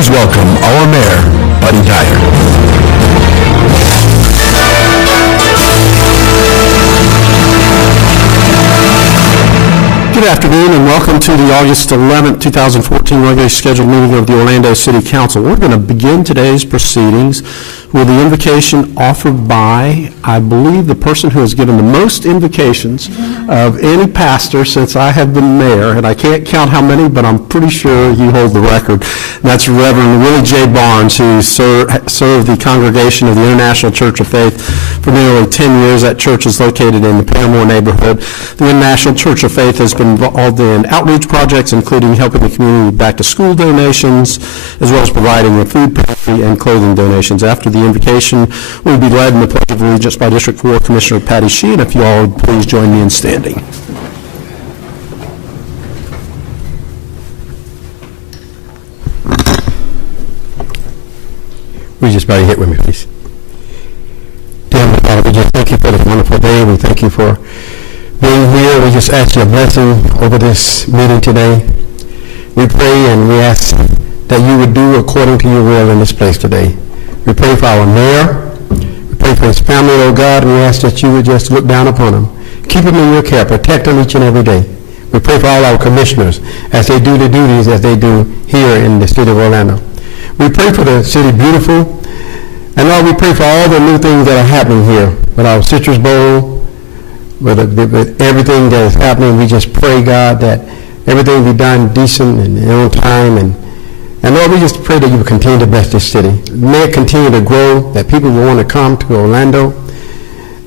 Please welcome our Mayor, Buddy Dyer. Good afternoon and welcome to the August 11, 2014 regularly scheduled meeting of the Orlando City Council. We're going to begin today's proceedings with the invocation offered by, I believe, the person who has given the most invocations of any pastor since I have been mayor, and I can't count how many, but I'm pretty sure you hold the record. And that's Reverend Willie J. Barnes, who served the congregation of the International Church of Faith for nearly 10 years. That church is located in the Paramore neighborhood. The International Church of Faith has been involved in outreach projects, including helping the community with back-to-school donations, as well as providing with food pantry and clothing donations. After the invocation, we'll be led in the Pledge of Allegiance by District 4 Commissioner Patty Sheehan. If you all would please join me in standing. Will you just bow your head with me, please? Dear Heavenly Father, we just thank you for this wonderful day. We thank you for being here. We just ask your blessing over this meeting today. We pray and we ask that you would do according to your will in this place today. We pray for our mayor. We pray for his family, oh God, and we ask that you would just look down upon him. Keep him in your care. Protect him each and every day. We pray for all our commissioners as they do the duties as they do here in the city of Orlando. We pray for the city beautiful. And Lord, we pray for all the new things that are happening here with our Citrus Bowl, with everything that is happening. We just pray, God, that everything be done decent and on time. And Lord, we just pray that you will continue to bless this city. May it continue to grow, that people will want to come to Orlando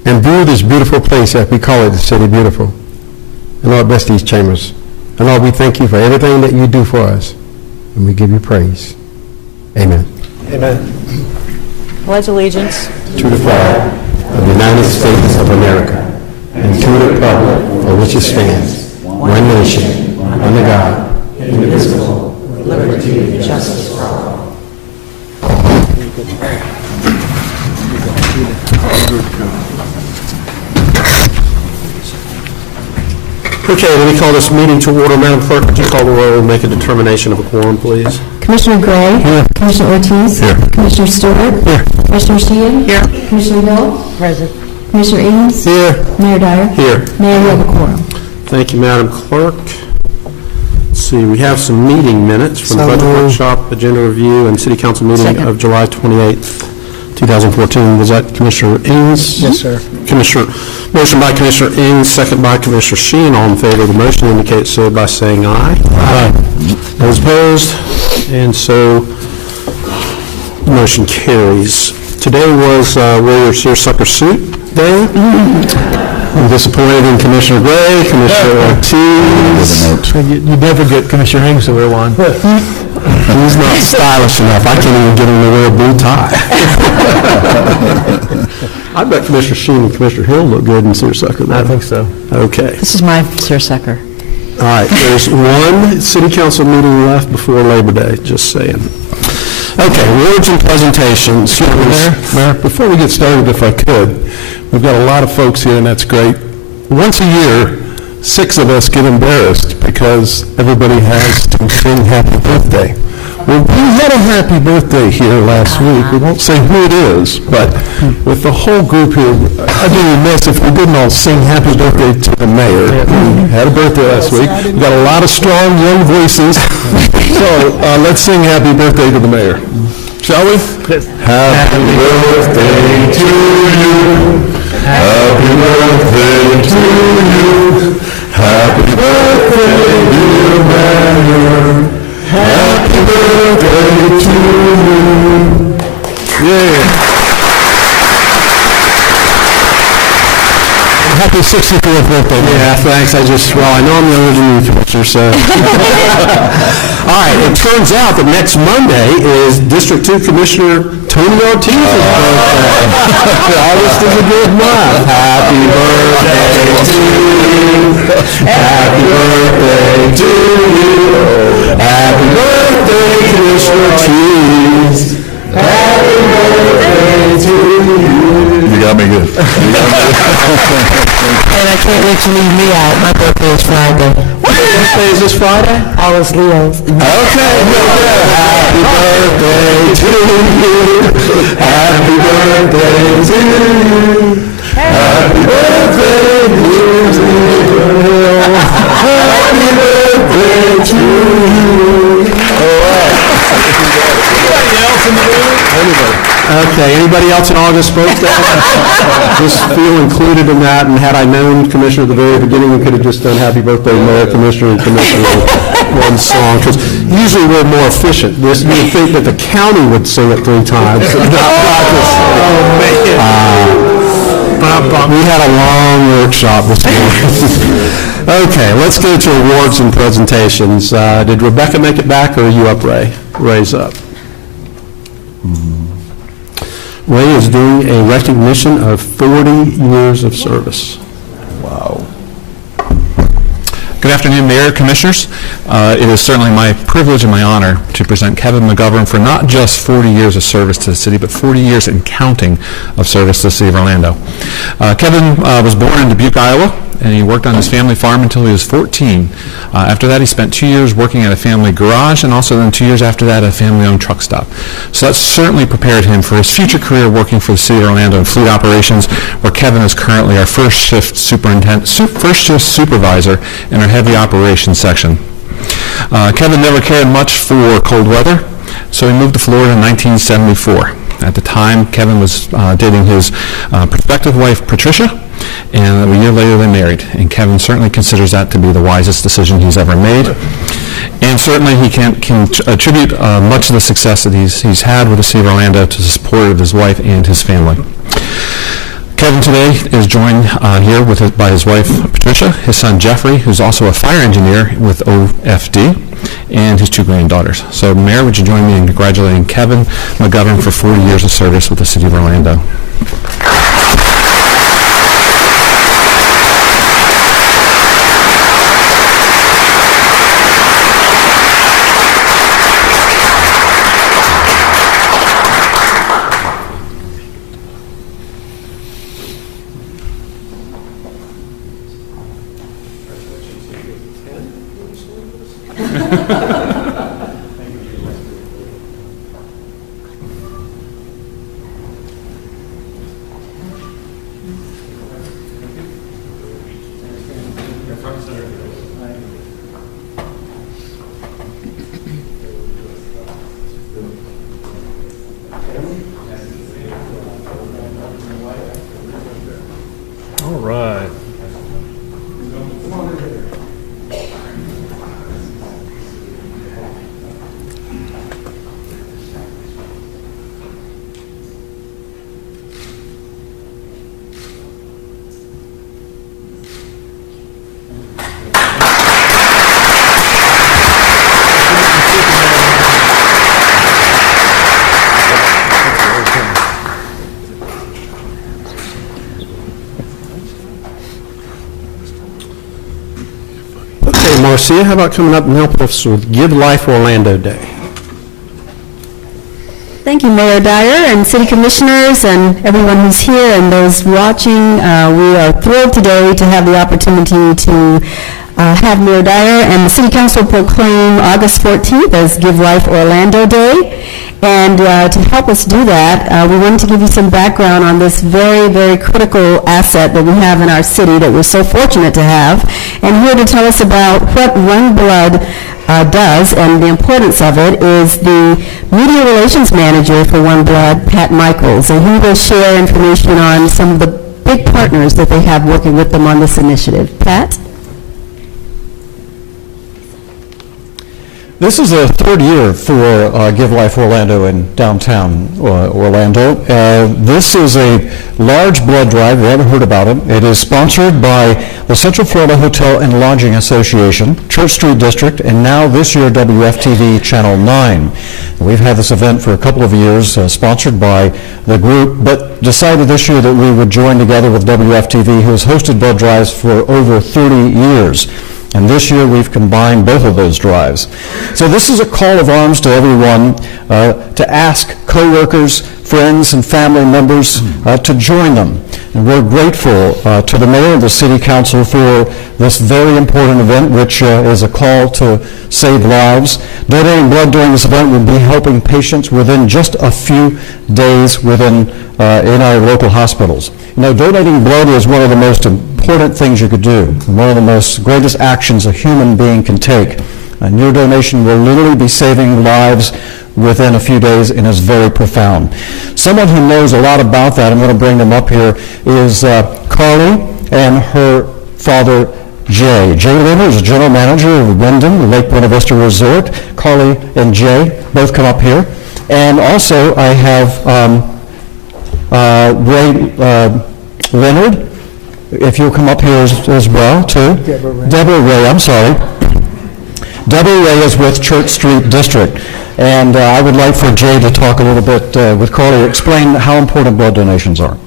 and view this beautiful place, as we call it, the City Beautiful. And Lord, bless these chambers. And Lord, we thank you for everything that you do for us. And we give you praise. Amen. Amen. Pledge allegiance To the flag of the United States of America and to the republic for which it stands, one nation, under God, indivisible, with liberty and justice for all. Okay, let me call this meeting to order. Madam Clerk, would you call the roll and make a determination of a quorum, please? Commissioner Gray? Here. Commissioner Ortiz? Here. Commissioner Stewart? Here. Commissioner Sheehan? Here. Commissioner Hill? Present. Commissioner Eames? Here. Mayor Dyer? Here. Mayor, we have a quorum. Thank you, Madam Clerk. Let's see, we have some meeting minutes from the budget workshop, agenda review, and city council meeting Second. of July 28th, 2014. Was that Commissioner Ings? Yes, sir. Motion by Commissioner Ings, second by Commissioner Sheehan. All in favor of the motion indicate so by saying aye. Aye. Those opposed? And so, the motion carries. Today was wear your seersucker suit day. I'm disappointed in Commissioner Gray, Commissioner Ortiz. You never get Commissioner Ings to wear one. He's not stylish enough. I can't even get him to wear a blue tie. I bet Commissioner Sheehan and Commissioner Hill look good in seersucker, though. I think so. Okay. This is my seersucker. All right. There's one city council meeting left before Labor Day, just saying. Okay, words and presentations. Mayor, before we get started, if I could, we've got a lot of folks here, and that's great. Once a year, 6 of us get embarrassed because everybody has to sing happy birthday. Well, we had a happy birthday here last week. We won't say who it is, but with the whole group here, I'd be remiss if we didn't all sing happy birthday to the mayor, who had a birthday last week. We've got a lot of strong young voices. So let's sing happy birthday to the mayor. Shall we? Happy birthday to you. Happy birthday to you. Happy birthday, dear mayor. Happy birthday to you. Yeah. Happy 64th birthday. Yeah, thanks. I know I'm younger than you, Commissioner, so. All right, it turns out that next Monday is District 2 Commissioner Tony Ortiz's birthday. August is a good month. Happy birthday to you. Happy birthday to you. Happy birthday, Commissioner Ortiz. Happy birthday to you. You got me good. And I can't wait to leave me out. My birthday is Friday. What birthday is this Friday? I was Leo's. Okay. Happy birthday to you. Happy birthday to you. Happy birthday, dear Bill. Happy birthday to you. All right. Anybody else in the room? Okay, anybody else in August birthday? Just feel included in that, and had I known, Commissioner, at the very beginning, we could have just done happy birthday, Mayor, Commissioner, and Commissioner, one song, because usually we're more efficient. You would think that the county would sing it 3 times. We had a long workshop this morning. Okay, let's go to awards and presentations. Did Rebecca make it back, or are you up, Ray? Ray's up. Ray is doing a recognition of 40 years of service. Wow. Good afternoon, Mayor, Commissioners. It is certainly my privilege and my honor to present Kevin McGovern for not just 40 years of service to the city, but 40 years and counting of service to the city of Orlando. Kevin was born in Dubuque, Iowa, and he worked on his family farm until he was 14. After that, he spent 2 years working at a family garage, and also then 2 years after that, at a family-owned truck stop. So that certainly prepared him for his future career working for the city of Orlando in fleet operations, where Kevin is currently our first shift supervisor in our heavy operations section. Kevin never cared much for cold weather, so he moved to Florida in 1974. At the time, Kevin was dating his prospective wife, Patricia, and a year later they married. And Kevin certainly considers that to be the wisest decision he's ever made. And certainly he can attribute much of the success that he's had with the city of Orlando to the support of his wife and his family. Kevin today is joined here by his wife, Patricia, his son, Jeffrey, who's also a fire engineer with OFD, and his 2 granddaughters. So, Mayor, would you join me in congratulating Kevin McGovern for 40 years of service with the city of Orlando? All right. Okay, Marcia, how about coming up and helping us with Give Life Orlando Day? Thank you, Mayor Dyer and City Commissioners and everyone who's here and those watching. We are thrilled today to have the opportunity to have Mayor Dyer and the City Council proclaim August 14th as Give Life Orlando Day. And to help us do that, we wanted to give you some background on this very, very critical asset that we have in our city that we're so fortunate to have. And here to tell us about what One Blood does and the importance of it is the Media Relations Manager for One Blood, Pat Michaels. And he will share information on some of the big partners that they have working with them on this initiative. Pat? This is the 3rd year for Give Life Orlando in downtown Orlando. This is a large blood drive. You haven't heard about it. It is sponsored by the Central Florida Hotel and Lodging Association, Church Street District, and now this year WFTV Channel 9. We've had this event for a couple of years, sponsored by the group, but decided this year that we would join together with WFTV, who has hosted blood drives for over 30 years. And this year, we've combined both of those drives. So this is a call of arms to everyone to ask coworkers, friends, and family members to join them. And we're grateful to the mayor and the city council for this very important event, which is a call to save lives. Donating blood during this event will be helping patients within just a few days in our local hospitals. You know, donating blood is one of the most important things you could do, one of the most greatest actions a human being can take. And your donation will literally be saving lives within a few days and is very profound. Someone who knows a lot about that, I'm going to bring them up here, is Carly and her father, Jay. Jay Leonard is general manager of Wyndham, the Lake Buena Vista Resort. Carly and Jay both come up here. And also I have Ray Leonard, if you'll come up here as well, too. Deborah Ray, I'm sorry. Deborah Ray is with Church Street District. And I would like for Jay to talk a little bit with Carly, explain how important blood donations are.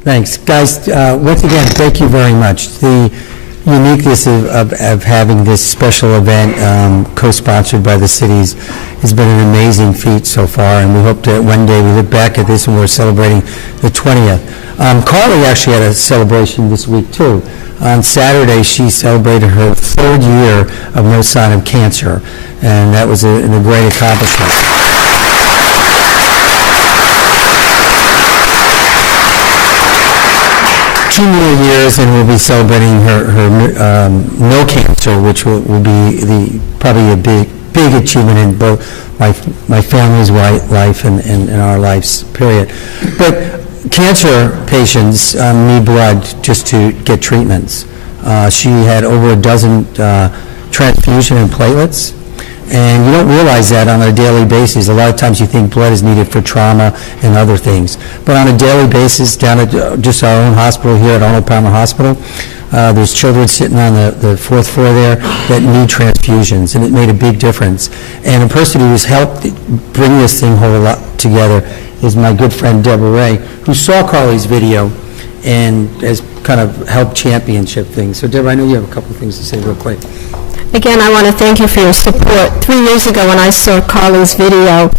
Thanks. Guys, once again, thank you very much. The uniqueness of having this special event co-sponsored by the cities has been an amazing feat so far, and we hope that one day we look back at this and we're celebrating the 20th. Carly actually had a celebration this week, too. On Saturday, she celebrated her 3rd year of no sign of cancer, and that was a great accomplishment. 2 more years, and we'll be celebrating her no cancer, which will be probably a big achievement in both my family's life and our lives, period. But cancer patients need blood just to get treatments. She had over a dozen transfusion and platelets, and you don't realize that on a daily basis. A lot of times you think blood is needed for trauma and other things, but on a daily basis, down at just our own hospital here at Arnold Palmer Hospital, there's children sitting on the 4th floor there that need transfusions, and it made a big difference. And a person who has helped bring this thing whole lot together is my good friend Deborah Ray, who saw Carly's video and has kind of helped championship things. So Deborah, I know you have a couple of things to say real quick. Again, I want to thank you for your support. 3 years ago when I saw Carly's video,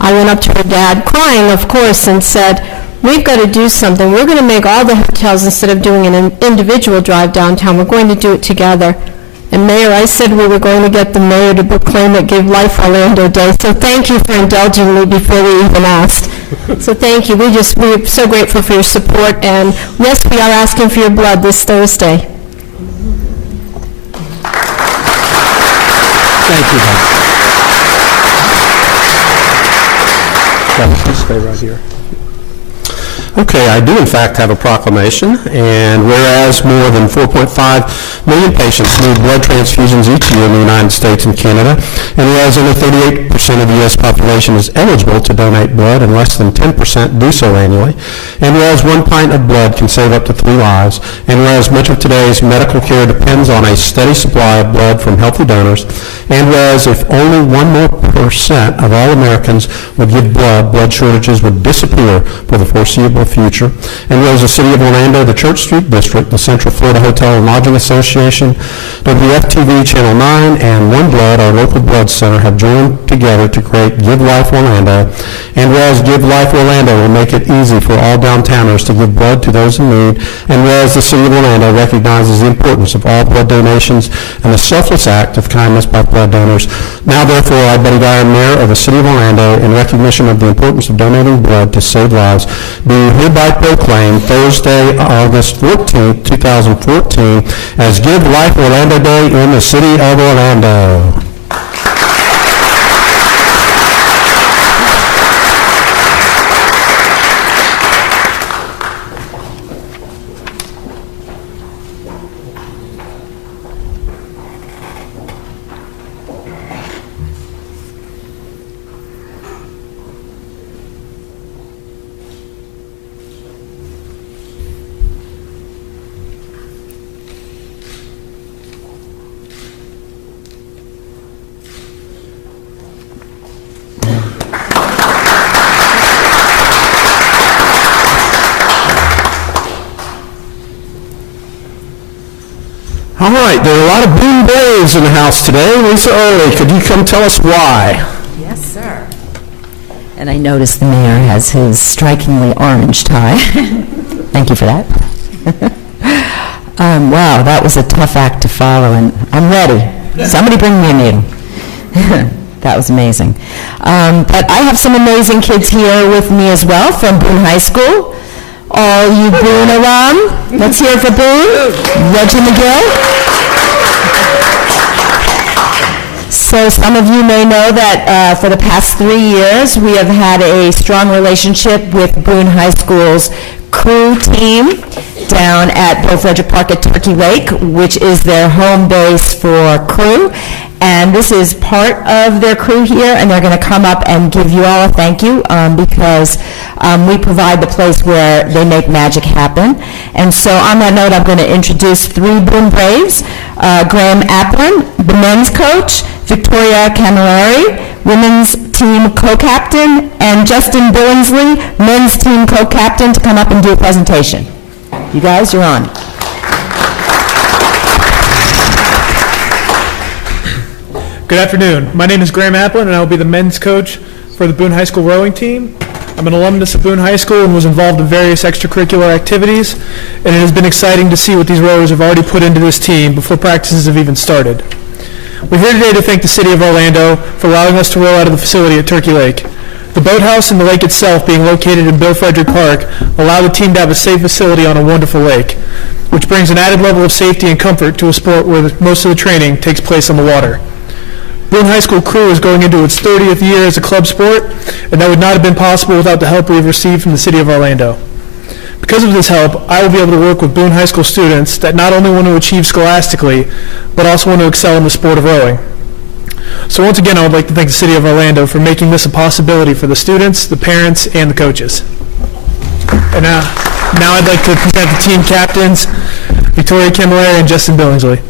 I went up to her dad, crying of course, and said, we've got to do something. We're going to make all the hotels, instead of doing an individual drive downtown, we're going to do it together. And Mayor, I said we were going to get the mayor to proclaim it Give Life Orlando Day. So thank you for indulging me before we even asked. So thank you. We're so grateful for your support. And yes, we are asking for your blood this Thursday. Thank you, guys. Please stay right here. Okay, I do in fact have a proclamation, and whereas more than 4.5 million patients need blood transfusions each year in the United States and Canada, and whereas only 38% of the U.S. population is eligible to donate blood and less than 10% do so annually, and whereas 1 pint of blood can save up to 3 lives, and whereas much of today's medical care depends on a steady supply of blood from healthy donors, and whereas if only 1% of all Americans would give blood, blood shortages would disappear for the foreseeable future. And whereas the City of Orlando, the Church Street District, the Central Florida Hotel and Lodging Association, WFTV Channel 9, and One Blood, our local blood center, have joined together to create Give Life Orlando. And whereas Give Life Orlando will make it easy for all downtowners to give blood to those in need, and whereas the City of Orlando recognizes the importance of all blood donations and the selfless act of kindness by blood donors, now therefore I, Buddy Dyer, Mayor of the City of Orlando, in recognition of the importance of donating blood to save lives, do hereby proclaim Thursday, August 14th, 2014 as Give Life Orlando Day in the City of Orlando. All right, there are a lot of Boone Braves in the house today. Lisa Early, could you come tell us why? Yes, sir. And I noticed the mayor has his strikingly orange tie. Thank you for that. Wow, that was a tough act to follow, and I'm ready. Somebody bring me a needle. That was amazing. But I have some amazing kids here with me as well from Boone High School. All you Boone alum, let's hear it for Boone. Reggie McGill. So some of you may know that for the past 3 years, we have had a strong relationship with Boone High School's crew team down at Bill Frederick Park at Turkey Lake, which is their home base for crew. And this is part of their crew here, and they're going to come up and give you all a thank you because we provide the place where they make magic happen. And so on that note, I'm going to introduce 3 Boone Braves, Graham Applin, the men's coach, Victoria Camilleri, women's team co-captain, and Justin Billingsley, men's team co-captain, to come up and do a presentation. You guys, you're on. Good afternoon. My name is Graham Applin, and I will be the men's coach for the Boone High School rowing team. I'm an alumnus of Boone High School and was involved in various extracurricular activities, and it has been exciting to see what these rowers have already put into this team before practices have even started. We're here today to thank the City of Orlando for allowing us to row out of the facility at Turkey Lake. The boathouse and the lake itself, being located in Bill Frederick Park, allow the team to have a safe facility on a wonderful lake, which brings an added level of safety and comfort to a sport where most of the training takes place on the water. Boone High School crew is going into its 30th year as a club sport, and that would not have been possible without the help we have received from the City of Orlando. Because of this help, I will be able to work with Boone High School students that not only want to achieve scholastically, but also want to excel in the sport of rowing. So once again, I would like to thank the City of Orlando for making this a possibility for the students, the parents, and the coaches. And now I'd like to present the team captains, Victoria Camilleri and Justin Billingsley.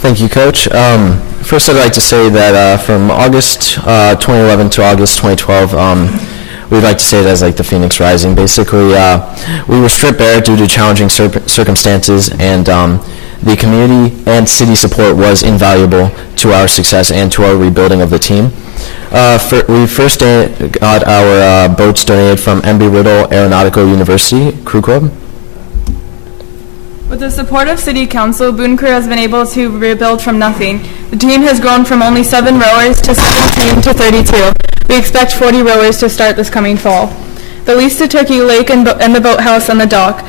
Thank you, Coach. First, I'd like to say that from August 2011 to August 2012, we'd like to say it as like the Phoenix Rising. Basically, we were stripped bare due to challenging circumstances, and the community and city support was invaluable to our success and to our rebuilding of the team. We first got our boats donated from Embry Riddle Aeronautical University Crew Club. With the support of City Council, Boone Crew has been able to rebuild from nothing. The team has grown from only 7 rowers to 17 to 32. We expect 40 rowers to start this coming fall. The lease to Turkey Lake and the boathouse on the dock,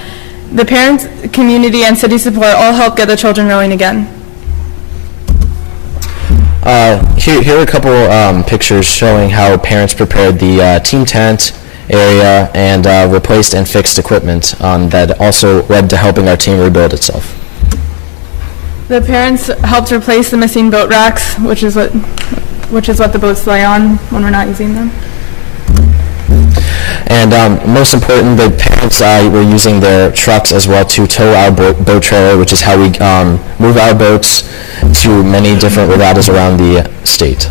the parents, community, and city support all help get the children rowing again. Here are a couple pictures showing how parents prepared the team tent area and replaced and fixed equipment that also led to helping our team rebuild itself. The parents helped replace the missing boat racks, which is what the boats lay on when we're not using them. And most important, the parents were using their trucks as well to tow our boat trailer, which is how we move our boats to many different regattas around the state.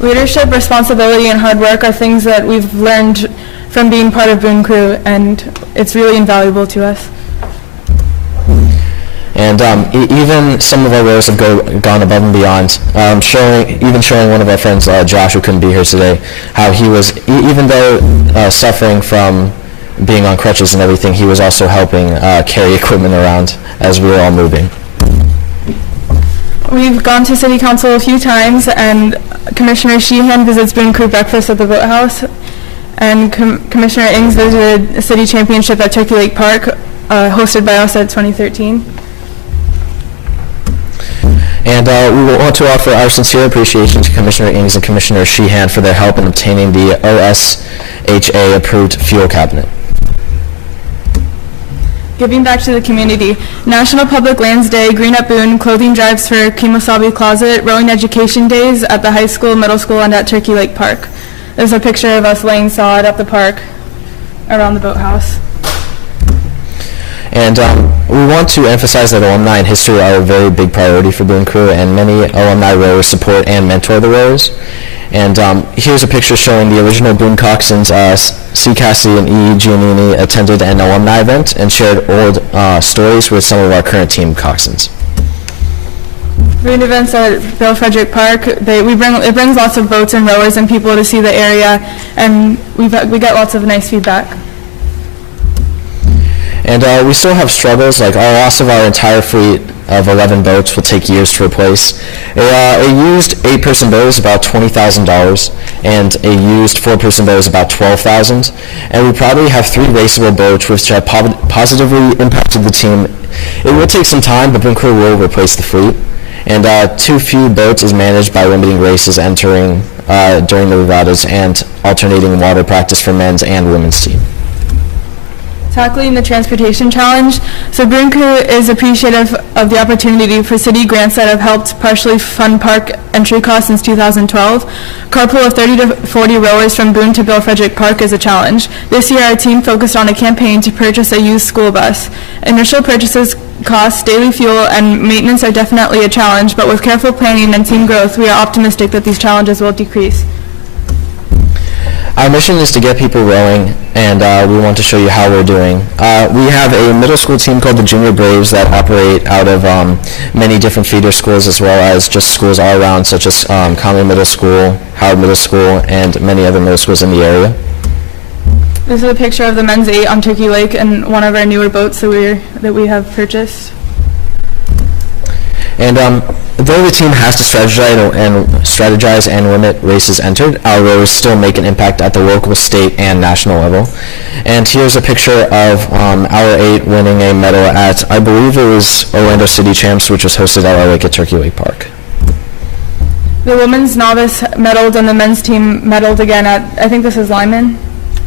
Leadership, responsibility, and hard work are things that we've learned from being part of Boone Crew, and it's really invaluable to us. And even some of our rowers have gone above and beyond, showing one of our friends, Josh, who couldn't be here today, how he was, even though suffering from being on crutches and everything, he was also helping carry equipment around as we were all moving. We've gone to City Council a few times, and Commissioner Sheehan visits Boone Crew breakfast at the boathouse, and Commissioner Ings visited a city championship at Turkey Lake Park, hosted by us at 2013. And we want to offer our sincere appreciation to Commissioner Ings and Commissioner Sheehan for their help in obtaining the OSHA-approved fuel cabinet. Giving back to the community. National Public Lands Day, Green Up Boone, clothing drives for Kemosabe Closet, rowing education days at the high school, middle school, and at Turkey Lake Park. There's a picture of us laying sod at the park around the boathouse. And we want to emphasize that alumni and history are a very big priority for Boone Crew, and many alumni rowers support and mentor the rowers. And here's a picture showing the original Boone Coxons. C. Cassidy and E. Giannini attended an alumni event and shared old stories with some of our current team Coxons. Boone events at Bill Frederick Park, it brings lots of boats and rowers and people to see the area, and we get lots of nice feedback. And we still have struggles, like our loss of our entire fleet of 11 boats will take years to replace. A used 8-person boat is about $20,000, and a used 4-person boat is about $12,000. And we probably have 3 raceable boats which have positively impacted the team. It will take some time, but Boone Crew will replace the fleet. And too few boats is managed by limiting races entering during the regattas and alternating water practice for men's and women's team. Tackling the transportation challenge. So Boone Crew is appreciative of the opportunity for city grants that have helped partially fund park entry costs since 2012. Carpool of 30 to 40 rowers from Boone to Bill Frederick Park is a challenge. This year our team focused on a campaign to purchase a used school bus. Initial purchases costs, daily fuel, and maintenance are definitely a challenge, but with careful planning and team growth, we are optimistic that these challenges will decrease. Our mission is to get people rowing, and we want to show you how we're doing. We have a middle school team called the Junior Braves that operate out of many different feeder schools, as well as just schools all around, such as Conley Middle School, Howard Middle School, and many other middle schools in the area. This is a picture of the men's 8 on Turkey Lake and one of our newer boats that we have purchased. And though the team has to strategize and limit races entered, our rowers still make an impact at the local, state, and national level. And here's a picture of our 8 winning a medal at, I believe it was Orlando City Champs, which was hosted at our lake at Turkey Lake Park. The women's novice medaled and the men's team medaled again at, I think this is Lyman,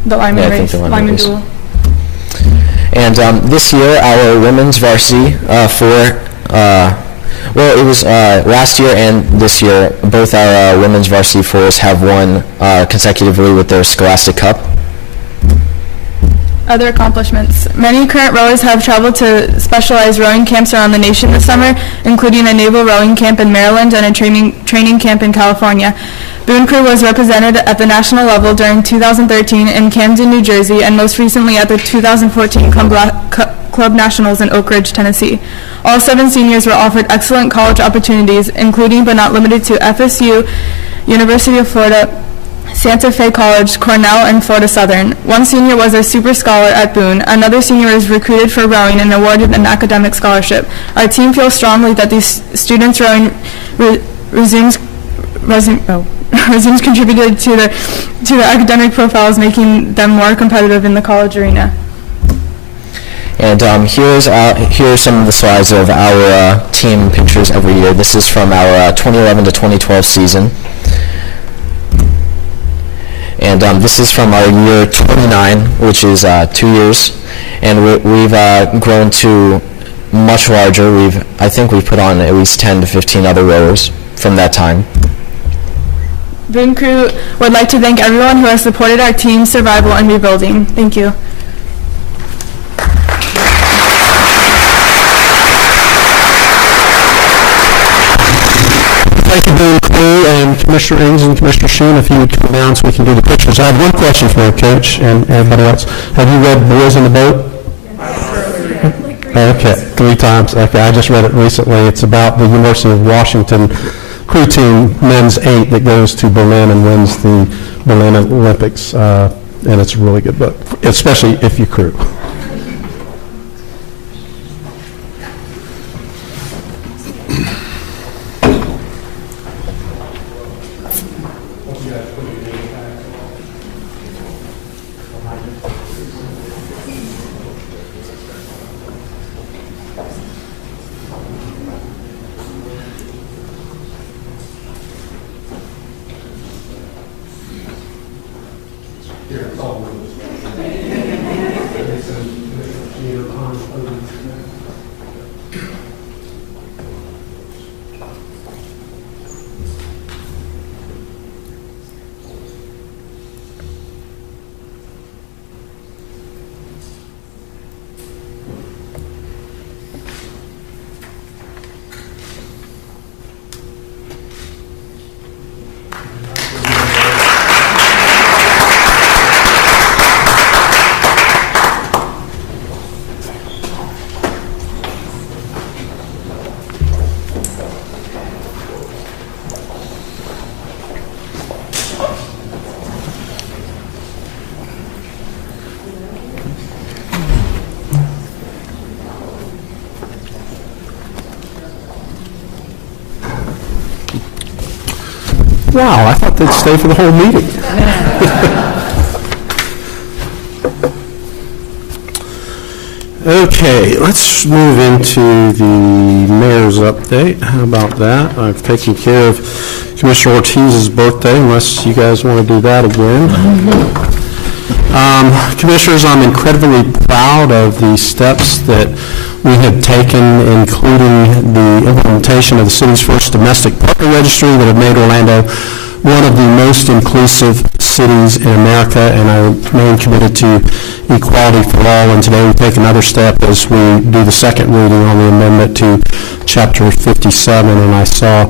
the Lyman race, Lyman duel. And this year, our women's varsity well, it was last year and this year, both our women's varsity fours have won consecutively with their Scholastic Cup. Other accomplishments. Many current rowers have traveled to specialized rowing camps around the nation this summer, including a naval rowing camp in Maryland and a training camp in California. Boone Crew was represented at the national level during 2013 in Camden, New Jersey, and most recently at the 2014 Club Nationals in Oak Ridge, Tennessee. All 7 seniors were offered excellent college opportunities, including but not limited to FSU, University of Florida, Santa Fe College, Cornell, and Florida Southern. One senior was a super scholar at Boone. Another senior was recruited for rowing and awarded an academic scholarship. Our team feels strongly that these students' rowing resumes contributed to their academic profiles, making them more competitive in the college arena. And here are some of the slides of our team pictures every year. This is from our 2011 to 2012 season. And this is from our year 29, which is 2 years. And we've grown to much larger. I think we've put on at least 10 to 15 other rowers from that time. Boone Crew would like to thank everyone who has supported our team's survival and rebuilding. Thank you. Thank you, Boone Crew, and Commissioner Ings and Commissioner Sheen, if you would come down so we can do the pictures. I have one question for you, Coach, and everybody else. Have you read Boys in the Boat? Okay, 3 times. Okay, I just read it recently. It's about the University of Washington crew team, men's 8, that goes to Berlin and wins the Berlin Olympics, and it's a really good book, especially if you crew. Wow, I thought they'd stay for the whole meeting. Okay, let's move into the mayor's update. How about that? I've taken care of Commissioner Ortiz's birthday, unless you guys want to do that again. Commissioners, I'm incredibly proud of the steps that we have taken, including the implementation of the city's first domestic partner registry that have made Orlando one of the most inclusive cities in America, and I remain committed to equality for all. And today we take another step as we do the second reading on the amendment to Chapter 57. And I saw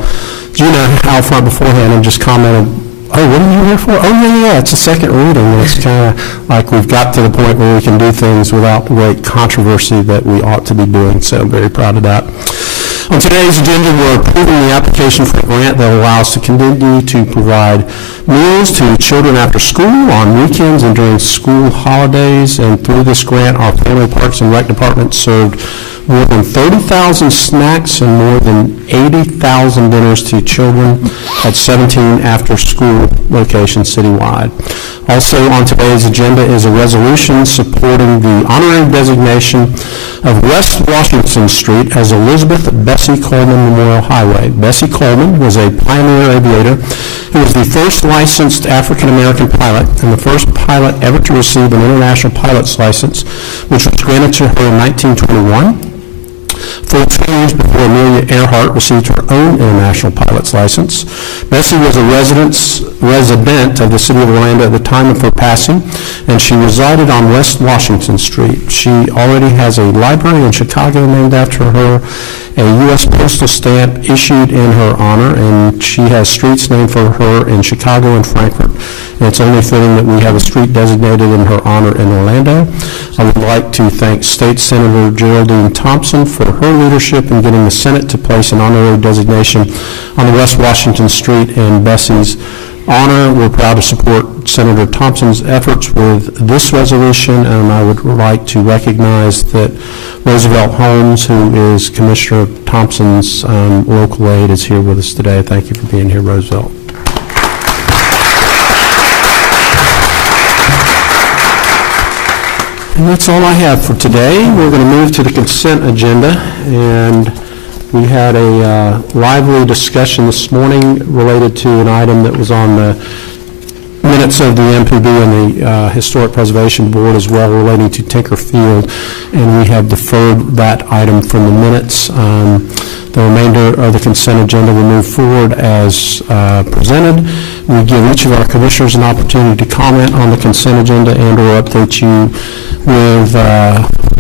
Gina out front beforehand and just commented, "Oh, what are you here for?" "Oh, yeah, it's a second reading." And it's kind of like we've got to the point where we can do things without the great controversy that we ought to be doing. So I'm very proud of that. On today's agenda, we're approving the application for a grant that allows us to continue to provide meals to children after school, on weekends, and during school holidays. And through this grant, our Family Parks and Rec Department served more than 30,000 snacks and more than 80,000 dinners to children at 17 after-school locations citywide. Also on today's agenda is a resolution supporting the honorary designation of West Washington Street as Elizabeth Bessie Coleman Memorial Highway. Bessie Coleman was a pioneer aviator who was the first licensed African-American pilot and the first pilot ever to receive an international pilot's license, which was granted to her in 1921. 14 years before Amelia Earhart received her own international pilot's license. Bessie was a resident of the city of Orlando at the time of her passing, and she resided on West Washington Street. She already has a library in Chicago named after her, a U.S. postal stamp issued in her honor, and she has streets named for her in Chicago and Frankfurt. And it's only fitting that we have a street designated in her honor in Orlando. I would like to thank State Senator Geraldine Thompson for her leadership in getting the Senate to place an honorary designation on the West Washington Street in Bessie's honor. We're proud to support Senator Thompson's efforts with this resolution, and I would like to recognize that Roosevelt Holmes, who is Commissioner Thompson's local aide, is here with us today. Thank you for being here, Roosevelt. And that's all I have for today. We're going to move to the consent agenda, and we had a lively discussion this morning related to an item that was on the minutes of the MPB and the Historic Preservation Board as well, relating to Tinker Field, and we have deferred that item from the minutes. The remainder of the consent agenda will move forward as presented. We give each of our commissioners an opportunity to comment on the consent agenda and or update you with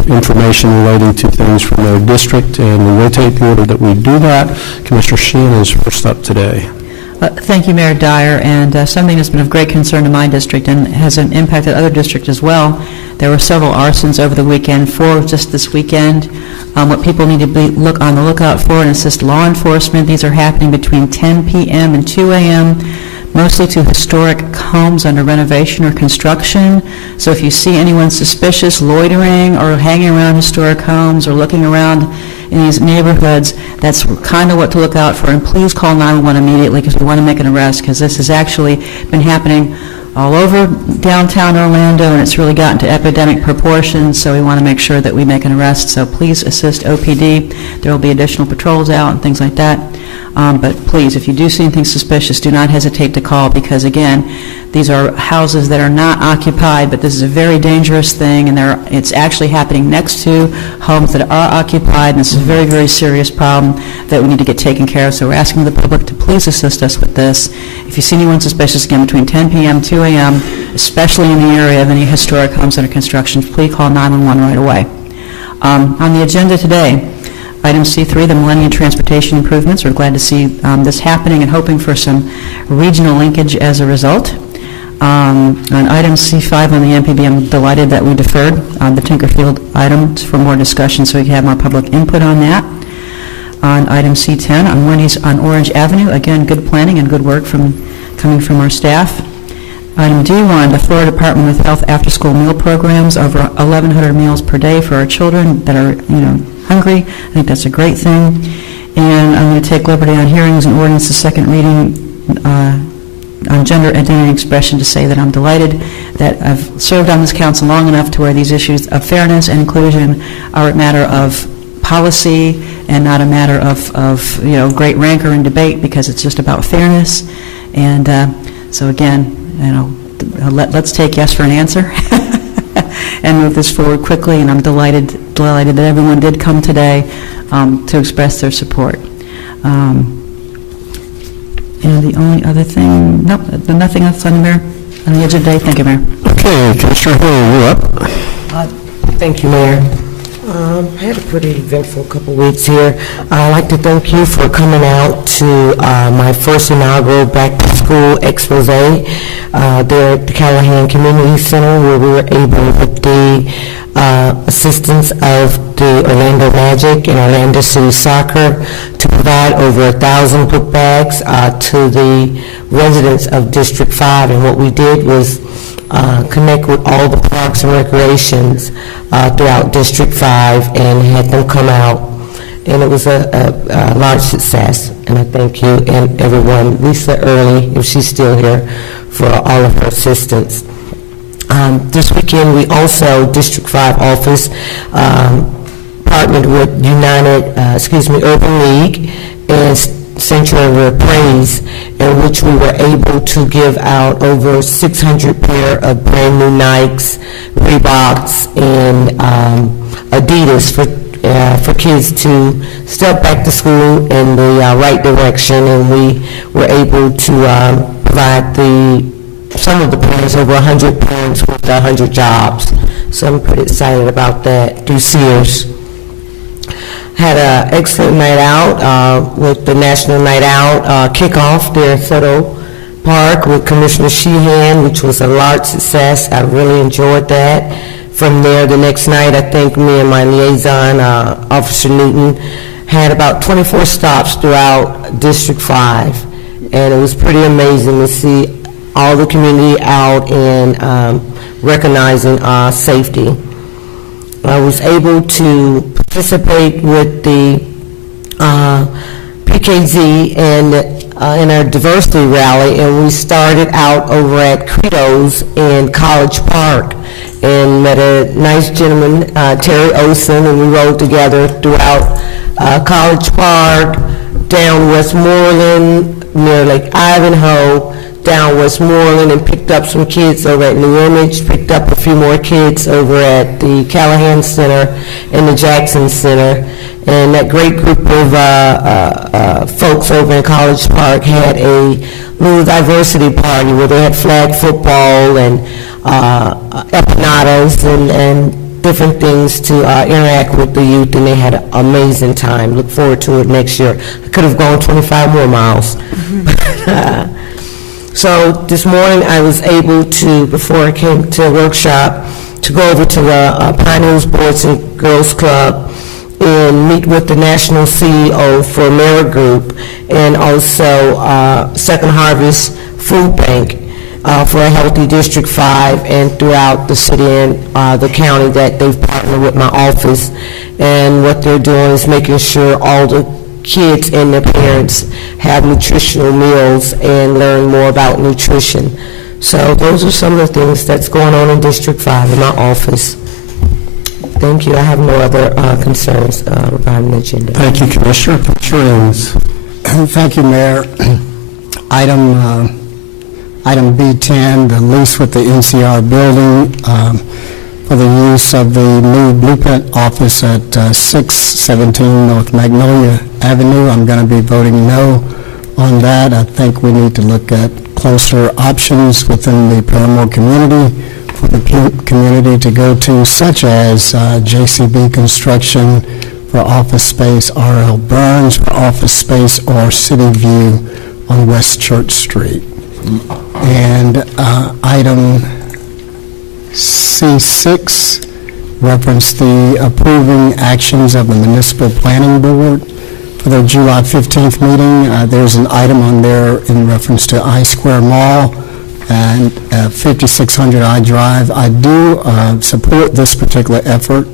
information relating to things from their district, and we rotate the order that we do that. Commissioner Sheehan is first up today. Thank you, Mayor Dyer, and something that's been of great concern to my district and has impacted other districts as well. There were several arsons over the weekend, 4 just this weekend. What people need to look on the lookout for and assist law enforcement. These are happening between 10 p.m. and 2 a.m., mostly to historic homes under renovation or construction. So if you see anyone suspicious loitering or hanging around historic homes or looking around in these neighborhoods, that's kind of what to look out for. And please call 911 immediately, because we want to make an arrest, because this has actually been happening all over downtown Orlando, and it's really gotten to epidemic proportions, so we want to make sure that we make an arrest. So please assist OPD. There will be additional patrols out and things like that. But please, if you do see anything suspicious, do not hesitate to call, because again, these are houses that are not occupied, but this is a very dangerous thing, and it's actually happening next to homes that are occupied, and this is a very, very serious problem that we need to get taken care of. So we're asking the public to please assist us with this. If you see anyone suspicious, again, between 10 p.m. and 2 a.m., especially in the area of any historic homes under construction, please call 911 right away. On the agenda today, Item C3, the Millennium Transportation Improvements. We're glad to see this happening and hoping for some regional linkage as a result. On item C5 on the MPB, I'm delighted that we deferred the Tinkerfield items for more discussion so we can have more public input on that. On item C10, on Wendy's on Orange Avenue, again, good planning and good work from coming from our staff. Item D1, the Florida Department of Health after-school meal programs, over 1,100 meals per day for our children that are, hungry. I think that's a great thing. And I'm going to take liberty on hearings and ordinances second reading on gender identity expression to say that I'm delighted that I've served on this council long enough to where these issues of fairness and inclusion are a matter of policy and not a matter of great rancor and debate, because it's just about fairness. And so again, let's take yes for an answer and move this forward quickly. And I'm delighted that everyone did come today to express their support. And the only other thing, nothing else on the agenda. Thank you, Mayor. Okay, Commissioner Hill, you're up. Thank you, Mayor. I had a pretty eventful couple weeks here. I'd like to thank you for coming out to my first inaugural back-to-school expose there at the Callahan Community Center, where we were able, with the assistance of the Orlando Magic and Orlando City Soccer, to provide over 1,000 book bags to the residents of District 5. And what we did was connect with all the parks and recreations throughout District 5 and had them come out. And it was a large success. And I thank you and everyone, Lisa Early, if she's still here, for all of her assistance. This weekend, we also, District 5 office, partnered with Urban League and Sanctuary Praise, in which we were able to give out over 600 pair of brand new Nikes, Reeboks, and Adidas for kids to step back to school in the right direction. And we were able to provide some of the parents, over 100 parents with 100 jobs. So I'm pretty excited about that through Sears. Had an excellent night out with the National Night Out kickoff there at Soto Park with Commissioner Sheehan, which was a large success. I really enjoyed that. From there, the next night, I think me and my liaison, Officer Newton, had about 24 stops throughout District 5. And it was pretty amazing to see all the community out and recognizing safety. I was able to participate with the PKZ and in our diversity rally, and we started out over at Credo's in College Park and met a nice gentleman, Terry Olson, and we rode together throughout College Park, down Westmoreland, near Lake Ivanhoe, down Westmoreland, and picked up some kids over at New Image, picked up a few more kids over at the Callahan Center and the Jackson Center. And that great group of folks over in College Park had a little diversity party where they had flag football and empanadas and different things to interact with the youth, and they had an amazing time. Look forward to it next year. I could have gone 25 more miles. So this morning I was able to, before I came to the workshop, to go over to the Pine Hills Boys and Girls Club and meet with the national CEO for Mera Group and also Second Harvest Food Bank for a Healthy District 5 and throughout the city and the county that they've partnered with my office. And what they're doing is making sure all the kids and their parents have nutritional meals and learn more about nutrition. So those are some of the things that's going on in District 5 in my office. Thank you. I have no other concerns regarding the agenda. Thank you, Commissioner. Commissioner Owens. Thank you, Mayor. Item B10, the lease with the NCR building for the use of the new Blueprint office at 617 North Magnolia Avenue. I'm going to be voting no on that. I think we need to look at closer options within the Paramore community for the community to go to, such as JCB Construction for office space, R.L. Burns for office space, or City View on West Church Street. And item C6 reference the approving actions of the Municipal Planning Board for the July 15th meeting. There's an item on there in reference to I Square Mall and 5600 I Drive. I do support this particular effort,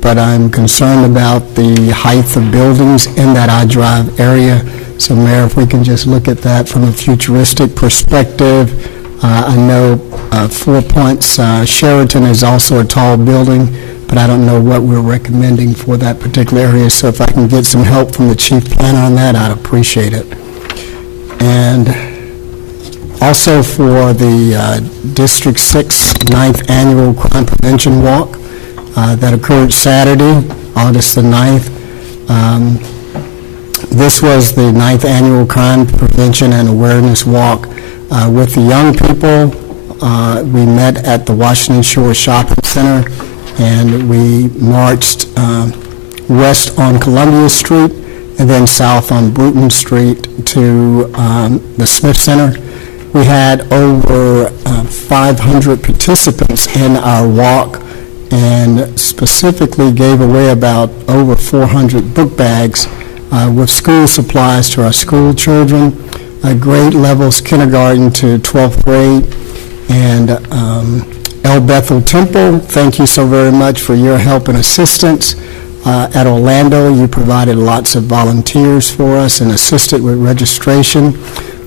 but I'm concerned about the height of buildings in that I Drive area. So, Mayor, if we can just look at that from a futuristic perspective. I know 4 Points Sheraton is also a tall building, but I don't know what we're recommending for that particular area. So if I can get some help from the chief planner on that, I'd appreciate it. And also for the District 6 9th Annual Crime Prevention Walk that occurred Saturday, August the 9th. This was the 9th Annual Crime Prevention and Awareness Walk with the young people. We met at the Washington Shore Shopping Center, and we marched west on Columbia Street and then south on Bruton Street to the Smith Center. We had over 500 participants in our walk and specifically gave away about over 400 book bags with school supplies to our school children, grade levels kindergarten to 12th grade. And El Bethel Temple, thank you so very much for your help and assistance. At Orlando, you provided lots of volunteers for us and assisted with registration.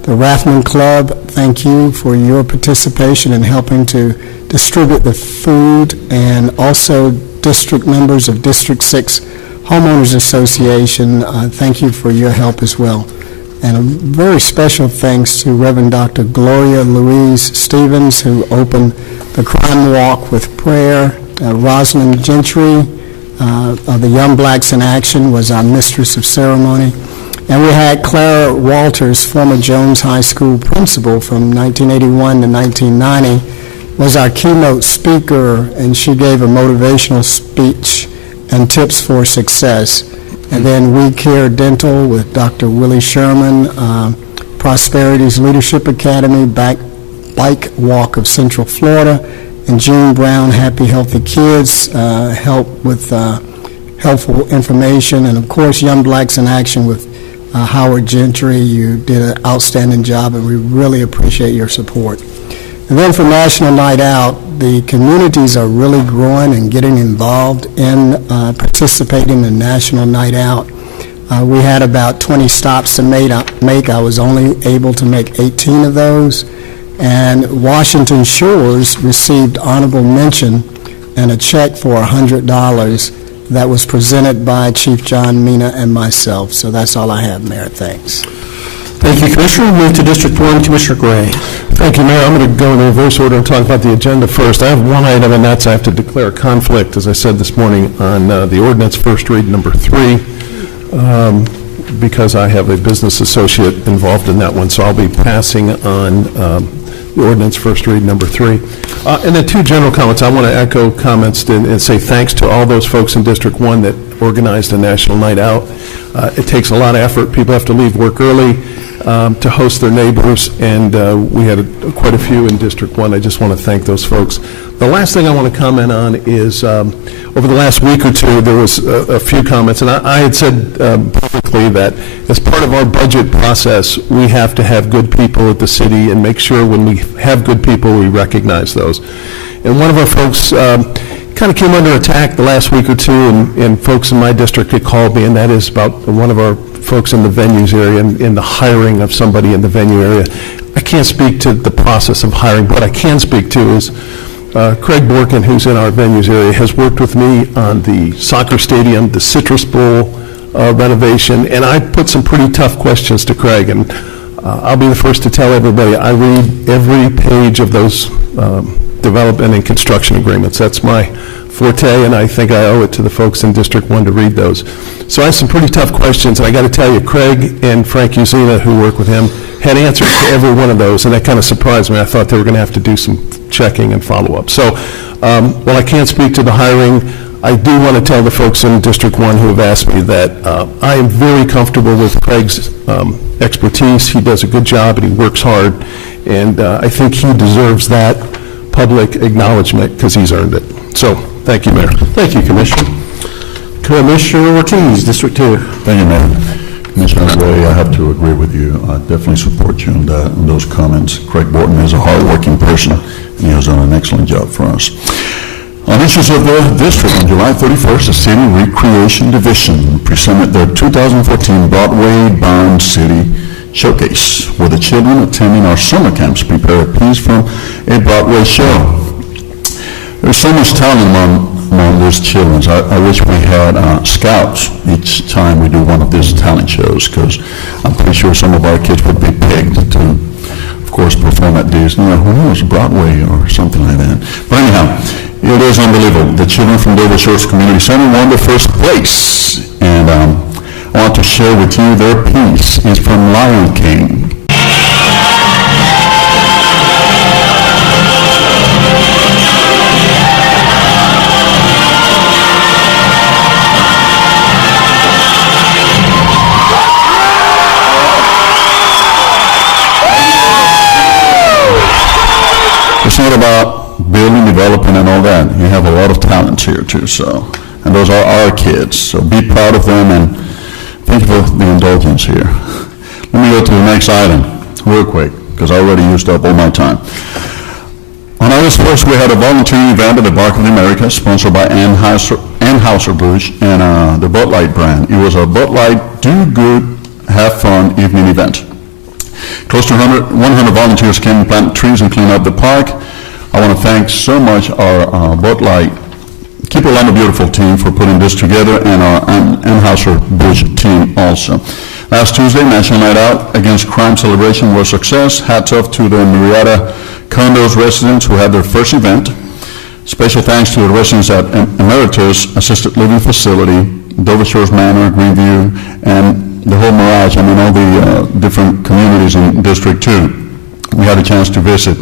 The Rathman Club, thank you for your participation in helping to distribute the food, and also district members of District 6 Homeowners Association, thank you for your help as well. And a very special thanks to Reverend Dr. Gloria Louise Stevens, who opened the crime walk with prayer. Rosalind Gentry of the Young Blacks in Action was our mistress of ceremony. And we had Clara Walters, former Jones High School principal from 1981 to 1990, was our keynote speaker, and she gave a motivational speech and tips for success. And then We Care Dental with Dr. Willie Sherman, Prosperity's Leadership Academy, Bike Walk of Central Florida, and Jean Brown, Happy Healthy Kids, help with helpful information, and of course Young Blacks in Action with Howard Gentry. You did an outstanding job, and we really appreciate your support. And then for National Night Out, the communities are really growing and getting involved in participating in National Night Out. We had about 20 stops to make. I was only able to make 18 of those. And Washington Shores received honorable mention and a check for $100 that was presented by Chief John Mina and myself. So that's all I have, Mayor. Thanks. Thank you, Commissioner. We'll move to District 1, Commissioner Gray. Thank you, Mayor. I'm going to go in the reverse order and talk about the agenda first. I have one item, and that's I have to declare a conflict, as I said this morning, on the ordinance first read number 3, because I have a business associate involved in that one. So I'll be passing on the ordinance first read number 3. And then 2 general comments. I want to echo comments and say thanks to all those folks in District 1 that organized a National Night Out. It takes a lot of effort. People have to leave work early to host their neighbors, and we had quite a few in District 1. I just want to thank those folks. The last thing I want to comment on is over the last week or two, there was a few comments, and I had said publicly that as part of our budget process, we have to have good people at the city and make sure when we have good people, we recognize those. And one of our folks kind of came under attack the last week or two, and folks in my district had called me, and that is about one of our folks in the venues area and in the hiring of somebody in the venue area. I can't speak to the process of hiring. What I can speak to is Craig Borkin, who's in our venues area, has worked with me on the soccer stadium, the Citrus Bowl renovation, and I put some pretty tough questions to Craig, and I'll be the first to tell everybody I read every page of those development and construction agreements. That's my forte, and I think I owe it to the folks in District 1 to read those. So I have some pretty tough questions, and I got to tell you, Craig and Frank Uzina, who work with him, had answers to every one of those, and that kind of surprised me. I thought they were going to have to do some checking and follow-up. So while I can't speak to the hiring, I do want to tell the folks in District 1 who have asked me that I am very comfortable with Craig's expertise. He does a good job, and he works hard, and I think he deserves that public acknowledgement because he's earned it. So thank you, Mayor. Thank you, Commissioner. Commissioner Ortiz, District 2. Thank you, Mayor. Commissioner Ray, I have to agree with you. I definitely support you in those comments. Craig Borton is a hardworking person, and he has done an excellent job for us. On issues of the district, on July 31st, the City Recreation Division presented their 2014 Broadway-bound City Showcase, where the children attending our summer camps prepare a piece from a Broadway show. There's so much talent among those children. I wish we had scouts each time we do one of these talent shows, because I'm pretty sure some of our kids would be picked to, of course, perform at Disney, or who knows, Broadway or something like that. But anyhow, it is unbelievable. The children from Dover Shores Community Center won the first place, and I want to share with you their piece. It's from Lion King. It's not about building, developing, and all that. You have a lot of talents here too, so, and those are our kids, so be proud of them, and thank you for the indulgence here. Let me go to the next item real quick, because I already used up all my time. On August 1st, we had a volunteering event at the Bark of the Americas, sponsored by Anheuser-Busch and the Bud Light brand. It was a Bud Light Do Good, Have Fun evening event. Close to 100 volunteers came and planted trees and cleaned up the park. I want to thank so much our Bud Light Keep Orlando Beautiful team for putting this together, and our Anheuser-Busch team also. Last Tuesday, National Night Out Against Crime celebration was a success. Hats off to the Murrieta Condos residents who had their first event. Special thanks to the residents at Emeritus Assisted Living Facility, Dover Shores Manor, Greenview, and the whole Mirage, all the different communities in District 2. We had a chance to visit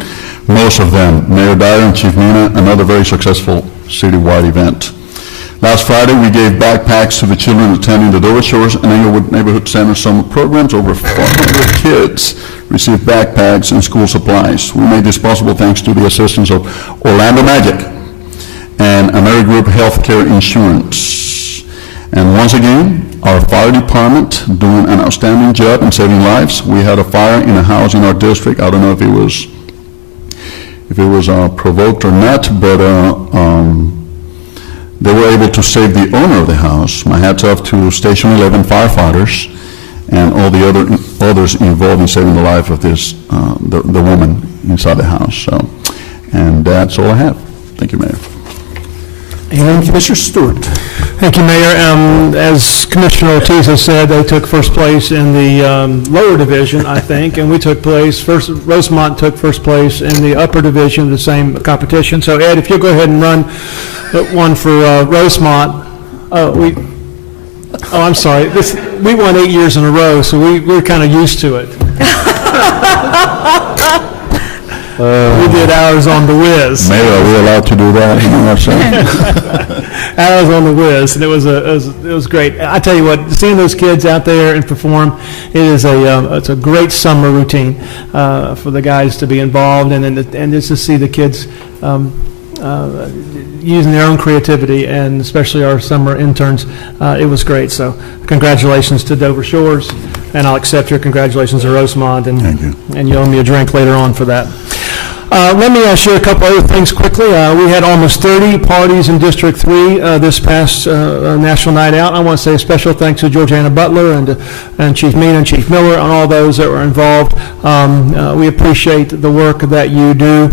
most of them. Mayor Dyer and Chief Mina, another very successful citywide event. Last Friday, we gave backpacks to the children attending the Dover Shores and Englewood Neighborhood Center summer programs. Over 400 kids received backpacks and school supplies. We made this possible thanks to the assistance of Orlando Magic and AmeriGroup Healthcare Insurance. And once again, our fire department doing an outstanding job in saving lives. We had a fire in a house in our district. I don't know if it was provoked or not, but they were able to save the owner of the house. My hats off to Station 11 firefighters and all the others involved in saving the life of this the woman inside the house. So, and that's all I have. Thank you, Mayor. And Commissioner Stewart. Thank you, Mayor. As Commissioner Ortiz has said, they took first place in the lower division, I think, and we took place, Rosemont took first place in the upper division of the same competition. So, Ed, if you'll go ahead and run one for Rosemont. I'm sorry. We won 8 years in a row, so we're kind of used to it. We did Hours on the Whiz. Mayor, are we allowed to do that? You know what I'm saying? Hours on the Whiz, and it was great. I tell you what, seeing those kids out there and perform, it's a great summer routine for the guys to be involved, and just to see the kids using their own creativity, and especially our summer interns. It was great. So congratulations to Dover Shores, and I'll accept your congratulations to Rosemont, and you owe me a drink later on for that. Let me share a couple other things quickly. We had almost 30 parties in District 3 this past National Night Out. I want to say a special thanks to Georgiana Butler and Chief Mina and Chief Miller and all those that were involved. We appreciate the work that you do.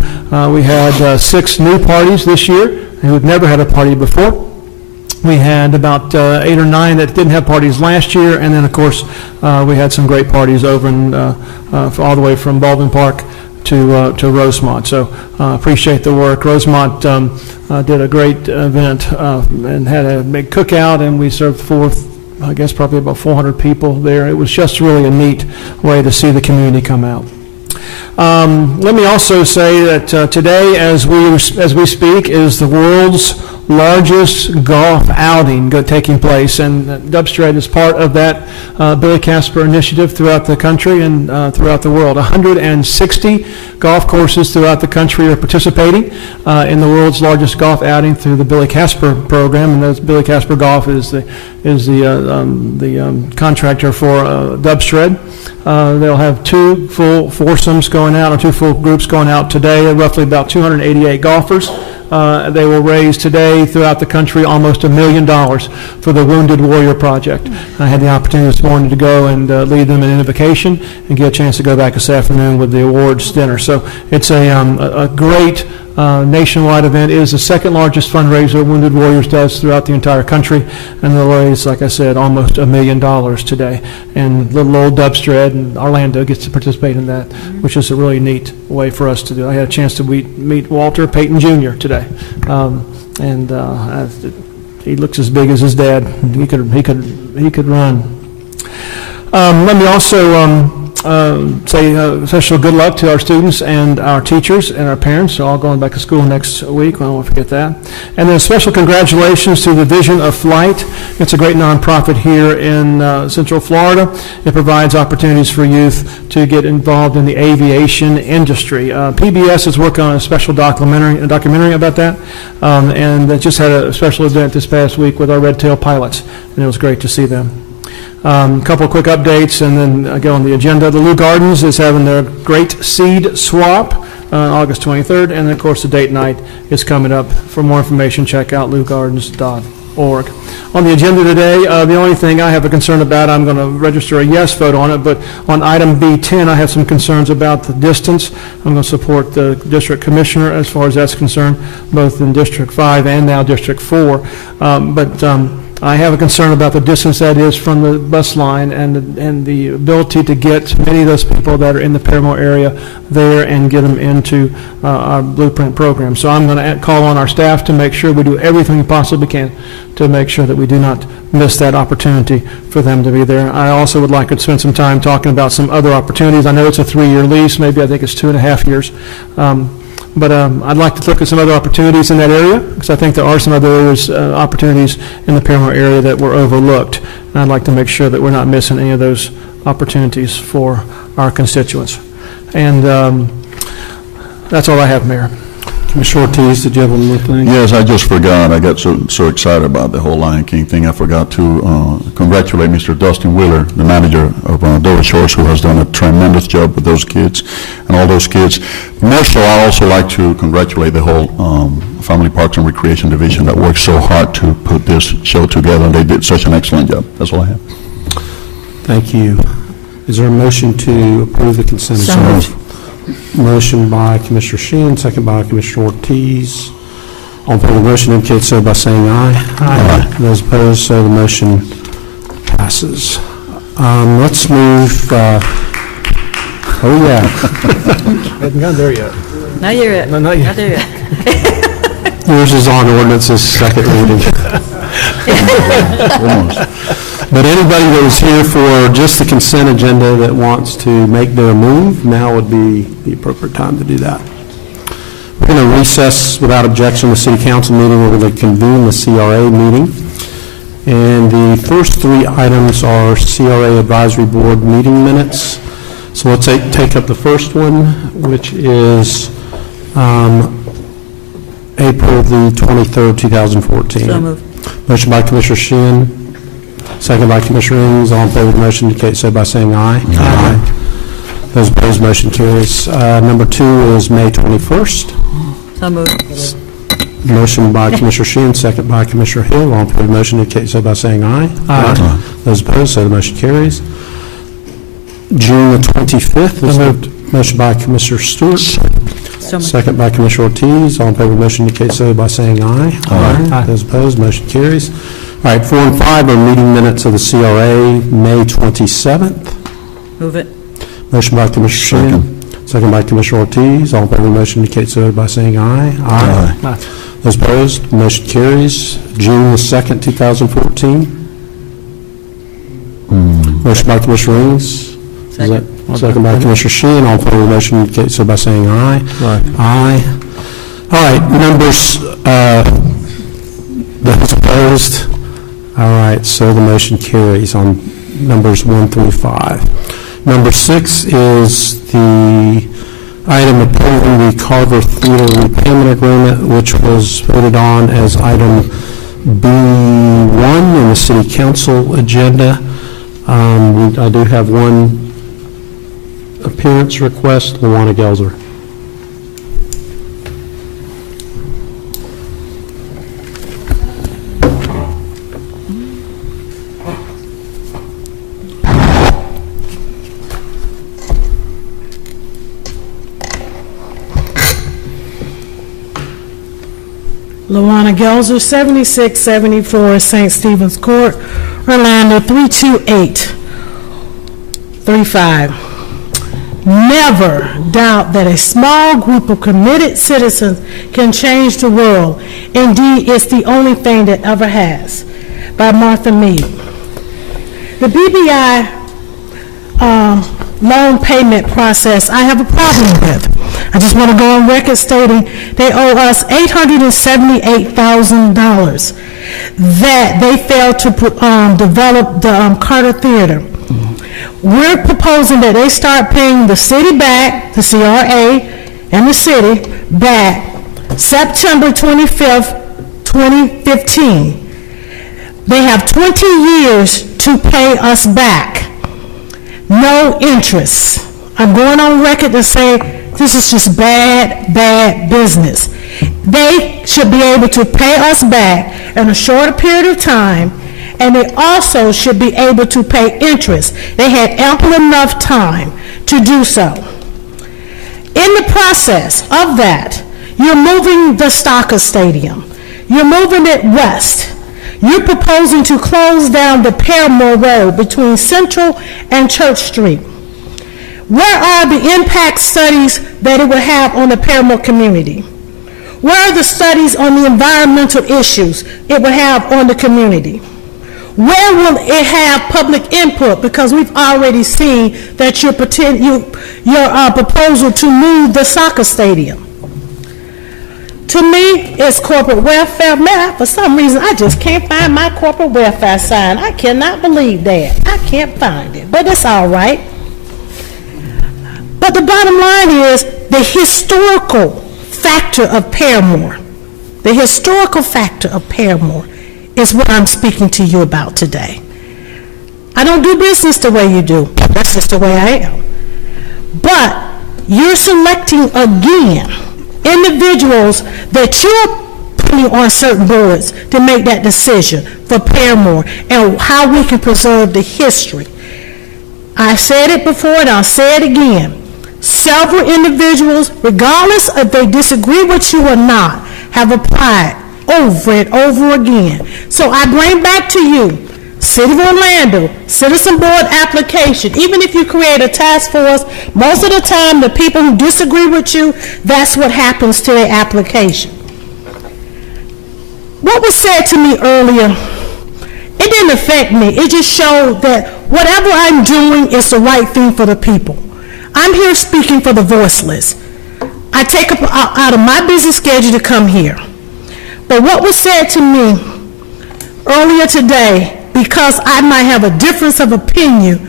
We had 6 new parties this year who had never had a party before. We had about 8 or 9 that didn't have parties last year, and then, of course, we had some great parties over in, all the way from Baldwin Park to Rosemont. So appreciate the work. Rosemont did a great event and had a big cookout, and we served probably about 400 people there. It was just really a neat way to see the community come out. Let me also say that today, as we speak, is the world's largest golf outing taking place, and Dubstred is part of that Billy Casper initiative throughout the country and throughout the world. 160 golf courses throughout the country are participating in the world's largest golf outing through the Billy Casper program, and that's Billy Casper Golf is the contractor for Dubstred. They'll have 2 full foursomes going out, or 2 full groups going out today, roughly about 288 golfers. They will raise today throughout the country almost $1 million for the Wounded Warrior Project. I had the opportunity this morning to go and lead them in invocation and get a chance to go back this afternoon with the awards dinner. So it's a great nationwide event. It is the second largest fundraiser Wounded Warriors does throughout the entire country, and they'll raise, like I said, almost $1 million today. And little old Dubstred and Orlando gets to participate in that, which is a really neat way for us to do. I had a chance to meet Walter Payton Jr. today, he looks as big as his dad. He could run. Let me also say special good luck to our students and our teachers and our parents. They're all going back to school next week. I don't want to forget that. And then special congratulations to the Vision of Flight. It's a great nonprofit here in Central Florida. It provides opportunities for youth to get involved in the aviation industry. PBS is working on a special documentary about that, and they just had a special event this past week with our Red Tail pilots, and it was great to see them. A couple of quick updates, and then I go on the agenda. The Lou Gardens is having their great seed swap on August 23rd, and of course the date night is coming up. For more information, check out lougardens.org. On the agenda today, the only thing I have a concern about, I'm going to register a yes vote on it, but on item B10, I have some concerns about the distance. I'm going to support the district commissioner as far as that's concerned, both in District 5 and now District 4. I have a concern about the distance that is from the bus line and the ability to get many of those people that are in the Paramore area there and get them into our Blueprint program. So I'm going to call on our staff to make sure we do everything we possibly can to make sure that we do not miss that opportunity for them to be there. I also would like to spend some time talking about some other opportunities. I know it's a 3-year lease, maybe I think it's 2.5 years. But I'd like to look at some other opportunities in that area, because I think there are some other areas, opportunities in the Paramore area that were overlooked. And I'd like to make sure that we're not missing any of those opportunities for our constituents. And that's all I have, Mayor. Commissioner Ortiz, did you have one more thing? Yes, I just forgot. I got so excited about the whole Lion King thing. I forgot to congratulate Mr. Dustin Wheeler, the manager of Dover Shores, who has done a tremendous job with those kids and all those kids. More so, I also like to congratulate the whole Family Parks and Recreation Division that worked so hard to put this show together, and they did such an excellent job. That's all I have. Thank you. Is there a motion to approve the consent agenda? Motion by Commissioner Sheehan, second by Commissioner Ortiz. All in favor of the motion indicate so by saying aye. Aye. Those opposed, so the motion passes. Let's move. Oh yeah. Haven't gone there yet. Not yet. No, not yet. Not there yet. Yours is on ordinance's second reading. But anybody that was here for just the consent agenda that wants to make their move, now would be the appropriate time to do that. We're going to recess without objection the City Council meeting. We're going to convene the CRA meeting. And the first 3 items are CRA Advisory Board meeting minutes. So let's take up the first one, which is April the 23rd, 2014. So moved. Motion by Commissioner Sheehan, second by Commissioner Ings. All in favor of the motion indicate so by saying aye. Aye. Those opposed, motion carries. Number 2 is May 21st. So moved. Motion by Commissioner Sheehan, second by Commissioner Hill. All in favor of the motion indicate so by saying aye. Aye. Those opposed, so the motion carries. June the 25th is motion by Commissioner Stewart. Second by Commissioner Ortiz. All in favor of the motion indicate so by saying aye. Aye. Those opposed, motion carries. All right, 4 and 5 are meeting minutes of the CRA, May 27th. Move it. Motion by Commissioner Sheehan. Second by Commissioner Ortiz. All in favor of the motion indicate so by saying aye. Aye. Those opposed, motion carries. June the 2nd, 2014. Motion by Commissioner Ings. Second by Commissioner Sheehan. All in favor of the motion indicate so by saying aye. Aye. All right, numbers Those opposed? All right, so the motion carries on numbers 1 through 5. Number 6 is the item approving the Carver Theater repayment agreement, which was voted on as item B1 in the City Council agenda. I do have one appearance request, Luana Gelzer. Luana Gelzer, 7674 St. Stephen's Court, Orlando, 32835. Never doubt that a small group of committed citizens can change the world. Indeed, it's the only thing that ever has. By Martha Mead. The BBI loan payment process I have a problem with. I just want to go on record stating they owe us $878,000 that they failed to develop the Carter Theater. We're proposing that they start paying the city back, the CRA and the city back September 25th, 2015. They have 20 years to pay us back. No interest. I'm going on record to say this is just bad, bad business. They should be able to pay us back in a shorter period of time, and they also should be able to pay interest. They had ample enough time to do so. In the process of that, you're moving the Stalker Stadium. You're moving it west. You're proposing to close down the Paramore Road between Central and Church Street. Where are the impact studies that it will have on the Paramore community? Where are the studies on the environmental issues it will have on the community? Where will it have public input? Because we've already seen that your proposal to move the soccer stadium. To me, it's corporate welfare. Man, for some reason, I just can't find my corporate welfare sign. I cannot believe that. I can't find it, but it's all right. But the bottom line is the historical factor of Paramore. The historical factor of Paramore is what I'm speaking to you about today. I don't do business the way you do. That's just the way I am. But you're selecting again individuals that you're putting on certain boards to make that decision for Paramore and how we can preserve the history. I said it before and I'll say it again. Several individuals, regardless if they disagree with you or not, have applied over and over again. So I bring back to you, City of Orlando, Citizen Board application. Even if you create a task force, most of the time the people who disagree with you, that's what happens to their application. What was said to me earlier, it didn't affect me. It just showed that whatever I'm doing is the right thing for the people. I'm here speaking for the voiceless. I take up out of my busy schedule to come here. But what was said to me earlier today, because I might have a difference of opinion,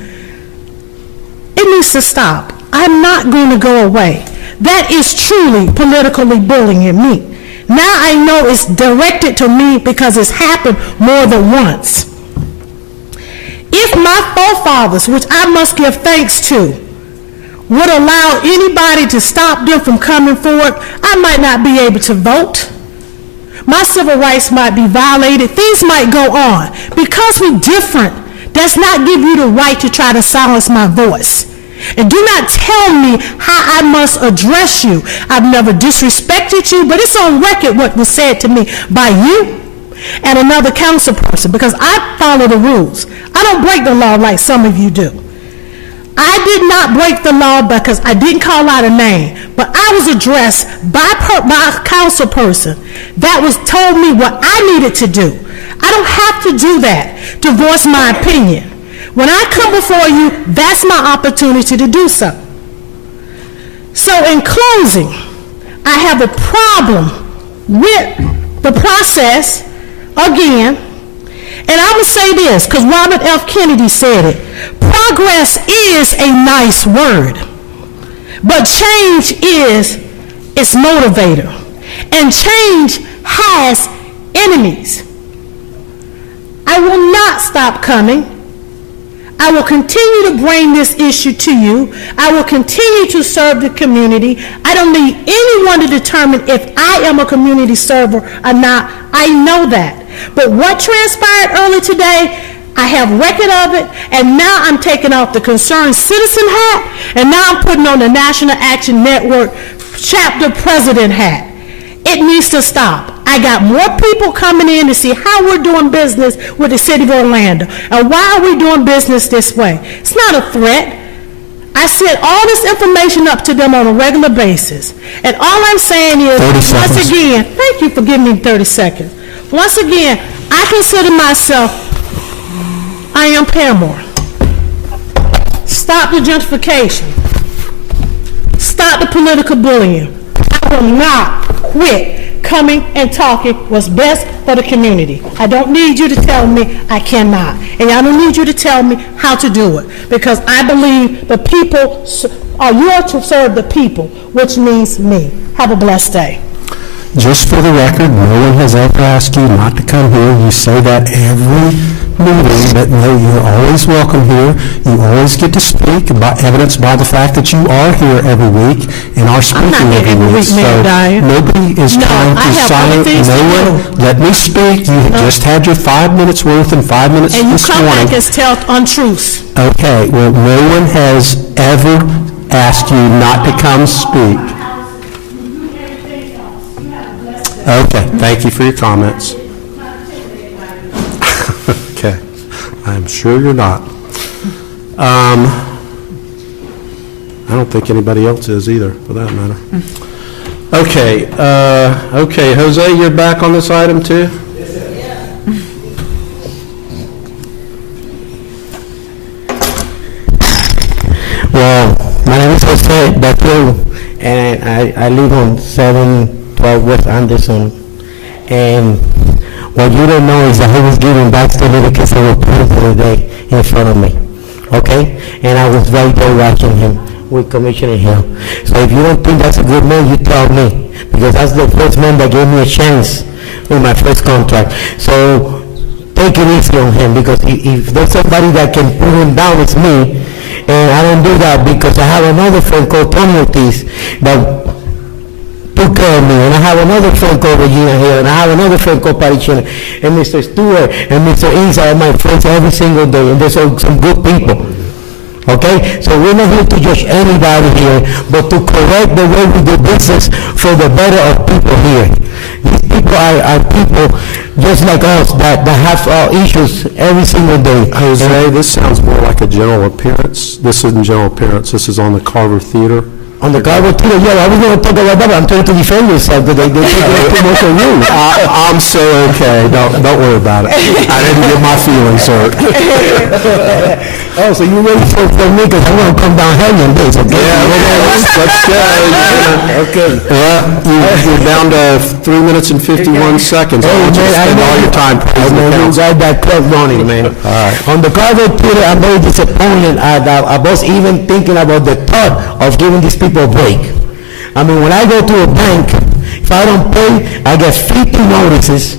it needs to stop. I'm not going to go away. That is truly politically bullying me. Now I know it's directed to me because it's happened more than once. If my forefathers, which I must give thanks to, would allow anybody to stop them from coming forward, I might not be able to vote. My civil rights might be violated. Things might go on. Because we're different does not give you the right to try to silence my voice. And do not tell me how I must address you. I've never disrespected you, but it's on record what was said to me by you and another council person, because I follow the rules. I don't break the law like some of you do. I did not break the law because I didn't call out a name, but I was addressed by a council person that was told me what I needed to do. I don't have to do that to voice my opinion. When I come before you, that's my opportunity to do so. So in closing, I have a problem with the process again, and I would say this, because Robert F. Kennedy said it, progress is a nice word, but change is its motivator, and change has enemies. I will not stop coming. I will continue to bring this issue to you. I will continue to serve the community. I don't need anyone to determine if I am a community server or not. I know that. But what transpired early today, I have record of it, and now I'm taking off the concerned citizen hat, and now I'm putting on the National Action Network chapter president hat. It needs to stop. I got more people coming in to see how we're doing business with the city of Orlando, and why are we doing business this way. It's not a threat. I send all this information up to them on a regular basis, and all I'm saying is, once again, thank you for giving me 30 seconds. Once again, I consider myself, I am Paramore. Stop the gentrification. Stop the political bullying. I will not quit coming and talking what's best for the community. I don't need you to tell me I cannot. And I don't need you to tell me how to do it. Because I believe the people are here to serve the people, which means me. Have a blessed day. Just for the record, no one has ever asked you not to come here. You say that every meeting, but no, you're always welcome here. You always get to speak, evidenced by the fact that you are here every week and are speaking every week. So nobody is trying to silence no one. Let me speak. You just had your 5 minutes worth and 5 minutes this morning. And you come back and tell untruths. Okay, well, no one has ever asked you not to come speak. Okay, thank you for your comments. Okay, I'm sure you're not. I don't think anybody else is either, for that matter. Okay, okay, Jose, you're back on this item too? Well, my name is Jose Batul, and I live on 712 West Anderson. And what you don't know is that he was giving back to the little kids that were playing the other day in front of me. Okay? And I was right there watching him with Commissioner Hill. So if you don't think that's a good man, you tell me. Because that's the first man that gave me a chance with my first contract. So take it easy on him, because if there's somebody that can put him down, it's me. And I don't do that because I have another friend called Tony Ortiz that took care of me, and I have another friend called Regina here, and I have another friend called Parichina, and Mr. Stewart and Mr. Isa are my friends every single day, and they're some good people. Okay? So we're not here to judge anybody here, but to correct the way we do business for the better of people here. These people are people just like us that have issues every single day. Jose, this sounds more like a general appearance. This isn't general appearance. This is on the Carver Theater. On the Carver Theater, yeah, I was going to talk about that, but I'm trying to defend yourself because they take too much of you. I'm so okay. Don't worry about it. I didn't get my feelings hurt. Oh, so you're ready for me because I'm going to come down hanging this, okay? Yeah, let's go. Okay. Well, you're down to 3 minutes and 51 seconds. I want you to spend all your time praising the council. I got that clock running, man. All right. On the Carver Theater, I'm very disappointed. I was even thinking about the thought of giving these people a break. I mean, when I go to a bank, if I don't pay, I get 50 notices,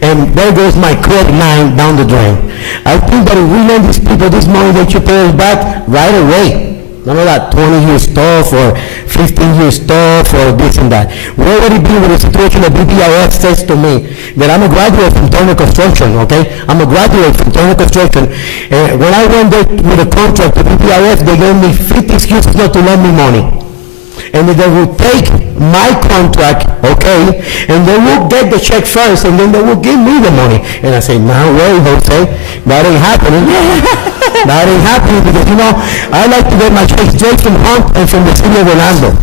and there goes my credit line down the drain. I think that if we lend these people this money, they should pay us back right away. None of that 20-year stuff or 15-year stuff or this and that. We already been with a situation that BPIF says to me that I'm a graduate from Turner Construction, okay? I'm a graduate from Turner Construction. And when I went there with a contract to BPIF, they gave me 50 excuses not to lend me money. And they will take my contract, okay, and they will get the check first, and then they will give me the money. And I say, no way, Jose, that ain't happening. That ain't happening because, you know, I like to get my check straight from Hunt and from the city of Orlando.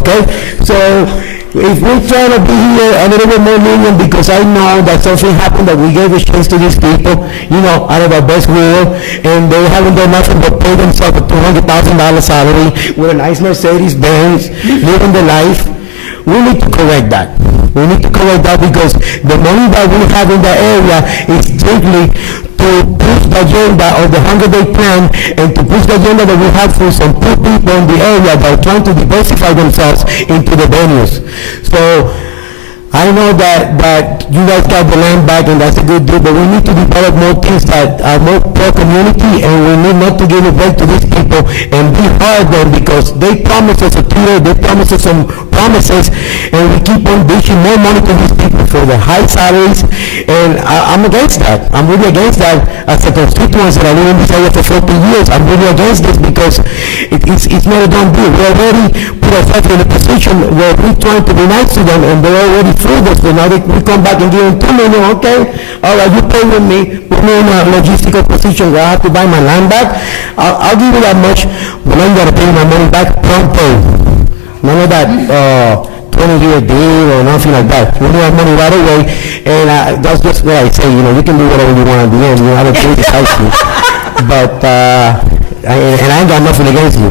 Okay? So if we're trying to be here a little bit more lenient, because I know that something happened that we gave a chance to these people, you know, out of our best will, and they haven't done nothing but pay themselves a $200,000 salary with a nice Mercedes-Benz, living the life. We need to correct that. We need to correct that because the money that we have in the area is strictly to push the agenda of the 100-day plan and to push the agenda that we have for some poor people in the area that are trying to diversify themselves into the venues. So I know that you guys got the land back and that's a good deal, but we need to develop more things that are more pro-community, and we need not to give it back to these people and be hard on them because they promised us a tutor, they promised us some promises, and we keep on dishing more money to these people for the high salaries, and I'm against that. I'm really against that as a constituent that I live in this area for 40 years. I'm really against this because it's not a done deal. We already put ourselves in a position where we're trying to be nice to them, and they're already fooled us. So now we come back and give them $2 million, okay? All right, you pay with me. Put me in a logistical position where I have to buy my land back. I'll give you that much, but now you got to pay my money back pronto. None of that 20-year deal or nothing like that. We need our money right away, and that's just what I say. You know, you can do whatever you want at the end. You know, I don't criticize you, but and I ain't got nothing against you.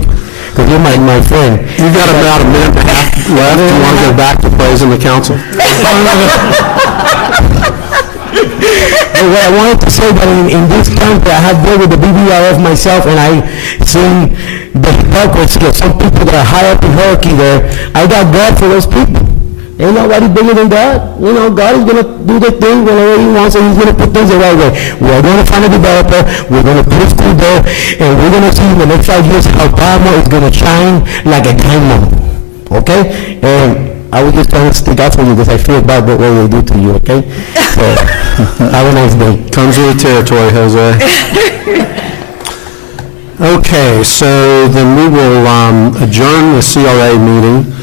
Because you're my friend. You got about a minute and a half left. You want to go back to praising the council? What I wanted to say that in this country, I have dealt with the BBRF myself, and I seen the hypocrisy of some people that are high up in hierarchy there. I got God for those people. Ain't nobody bigger than God. You know, God is going to do the thing whenever he wants, and he's going to put things the right way. We're going to find a developer, we're going to put a school there, and we're going to see in the next 5 years how Palmer is going to shine like a diamond. Okay? And I was just trying to stick out for you because I feel bad what they do to you, okay? So, have a nice day. Comes with the territory, Jose. Okay, so then we will adjourn the CRA meeting,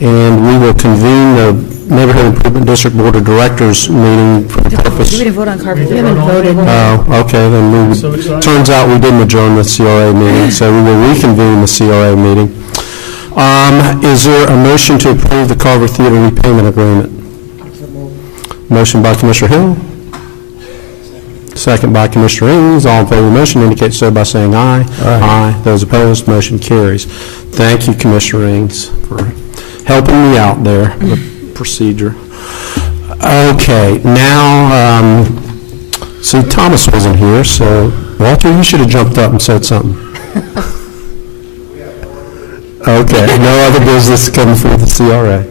and we will convene the Neighborhood Improvement District Board of Directors meeting for the purpose. We didn't vote on carpet. We haven't voted. Oh, okay, then turns out we didn't adjourn the CRA meeting, so we will reconvene the CRA meeting. Is there a motion to approve the Carver Theater repayment agreement? Motion by Commissioner Hill. Second by Commissioner Ings. All in favor of the motion indicate so by saying aye. Aye. Those opposed, motion carries. Thank you, Commissioner Ings, for helping me out there, the procedure. Okay, now, see, Thomas wasn't here, so Walter, you should have jumped up and said something. Okay, no other business coming for the CRA.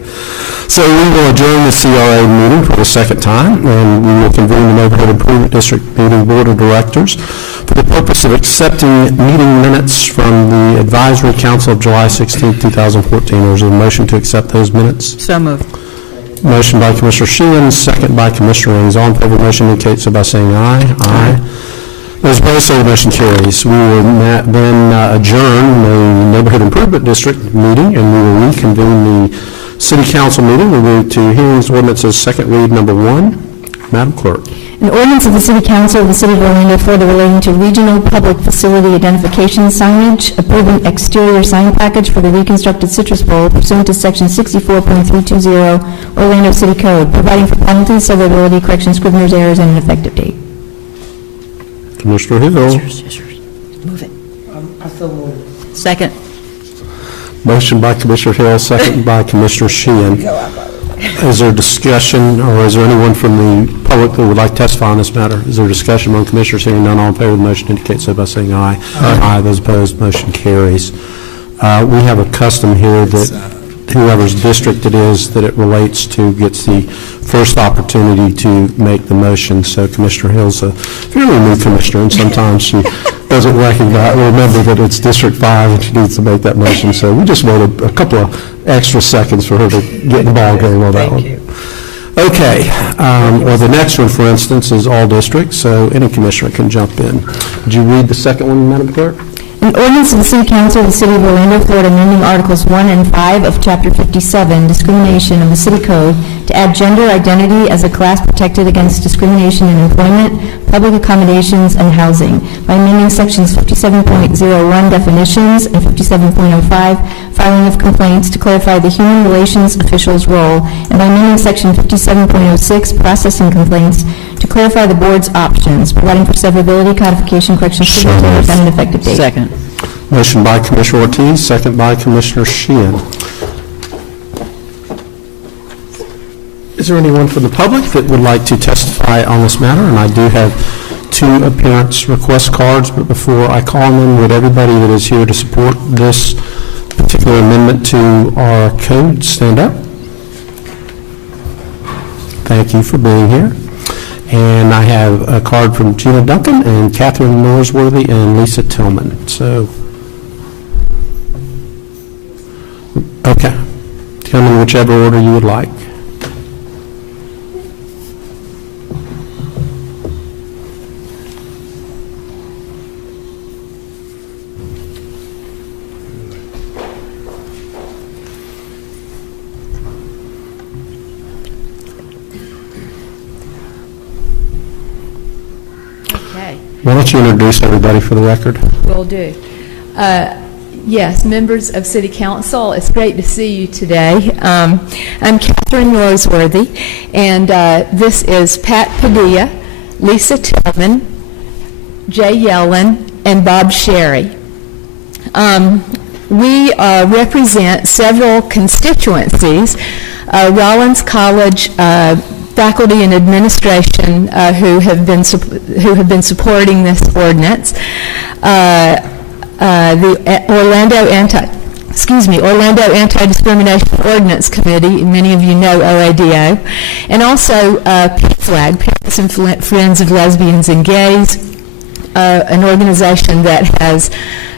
So we will adjourn the CRA meeting for the second time, and we will convene the Neighborhood Improvement District Meeting Board of Directors for the purpose of accepting meeting minutes from the Advisory Council of July 16, 2014. Is there a motion to accept those minutes? So moved. Motion by Commissioner Sheehan, second by Commissioner Ings. All in favor of the motion indicate so by saying aye. Aye. Those opposed, say the motion carries. We will then adjourn the Neighborhood Improvement District meeting, and we will reconvene the City Council meeting. We'll move to hearings, ordinances, second read, number 1. Madam Clerk. An ordinance of the City Council of the City of Orlando, Florida relating to regional public facility identification signage, approving exterior sign package for the reconstructed Citrus Bowl pursuant to Section 64.320 Orlando City Code, providing for penalties, severability, correction, scrivener's errors, and an effective date. Commissioner Hill. Move it. Second. Motion by Commissioner Hill, second by Commissioner Sheehan. Is there discussion, or is there anyone from the public that would like to testify on this matter? Is there discussion among commissioners? Hearing none, all in favor of the motion indicate so by saying aye. Aye. Those opposed, motion carries. We have a custom here that whoever's district it is that it relates to gets the first opportunity to make the motion. So Commissioner Hill's a fairly new commissioner, and sometimes she doesn't remember that it's District 5 and she needs to make that motion. So we just waited a couple of extra seconds for her to get the ball going on that one. Okay. Well, the next one, for instance, is all districts, so any commissioner can jump in. Would you read the second one, Madam Clerk? An ordinance of the City Council of the City of Orlando, Florida, amending Articles 1 and 5 of Chapter 57, Discrimination of the City Code, to add gender identity as a class protected against discrimination in employment, public accommodations, and housing, by amending Sections 57.01, Definitions, and 57.05, Filing of Complaints, to clarify the human relations official's role, and by amending Section 57.06, Processing Complaints, to clarify the board's options, providing for severability, codification, correction, scrivener's, and an effective date. Second. Motion by Commissioner Ortiz, second by Commissioner Sheehan. Is there anyone from the public that would like to testify on this matter? And I do have 2 appearance request cards, but before I call on them, would everybody that is here to support this particular amendment to our code stand up? Thank you for being here. And I have a card from Gina Duncan and Catherine Norsworthy and Lisa Tillman. So, okay. Come in whichever order you would like. Why don't you introduce everybody for the record? Will do. Yes, members of City Council, it's great to see you today. I'm Catherine Norsworthy, and this is Pat Padilla, Lisa Tillman, Jay Yellen, and Bob Sherry. We represent several constituencies, Rollins College faculty and administration who have been supporting this ordinance. The Orlando Anti-Discrimination Ordinance Committee, many of you know OADO, and also PFLAG, Parents and Friends of Lesbians and Gays, an organization that has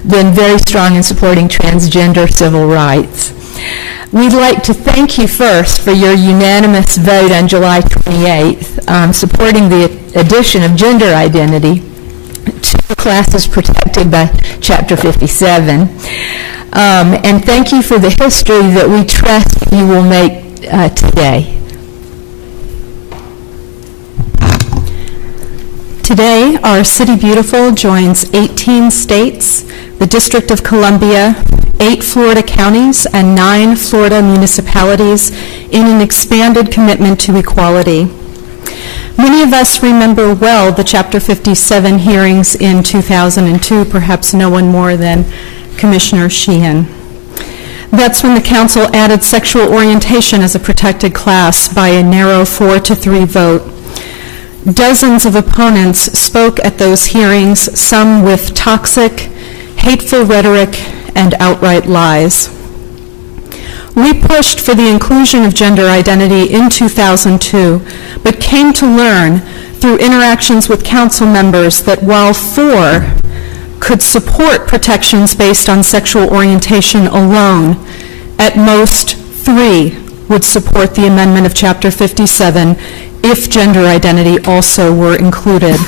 been very strong in supporting transgender civil rights. We'd like to thank you first for your unanimous vote on July 28th, supporting the addition of gender identity to the classes protected by Chapter 57. And thank you for the history that we trust you will make today. Today, our City Beautiful joins 18 states, the District of Columbia, 8 Florida counties, and 9 Florida municipalities in an expanded commitment to equality. Many of us remember well the Chapter 57 hearings in 2002, perhaps no one more than Commissioner Sheehan. That's when the council added sexual orientation as a protected class by a narrow 4-3 vote. Dozens of opponents spoke at those hearings, some with toxic, hateful rhetoric and outright lies. We pushed for the inclusion of gender identity in 2002, but came to learn through interactions with council members that while 4 could support protections based on sexual orientation alone, at most 3 would support the amendment of Chapter 57 if gender identity also were included.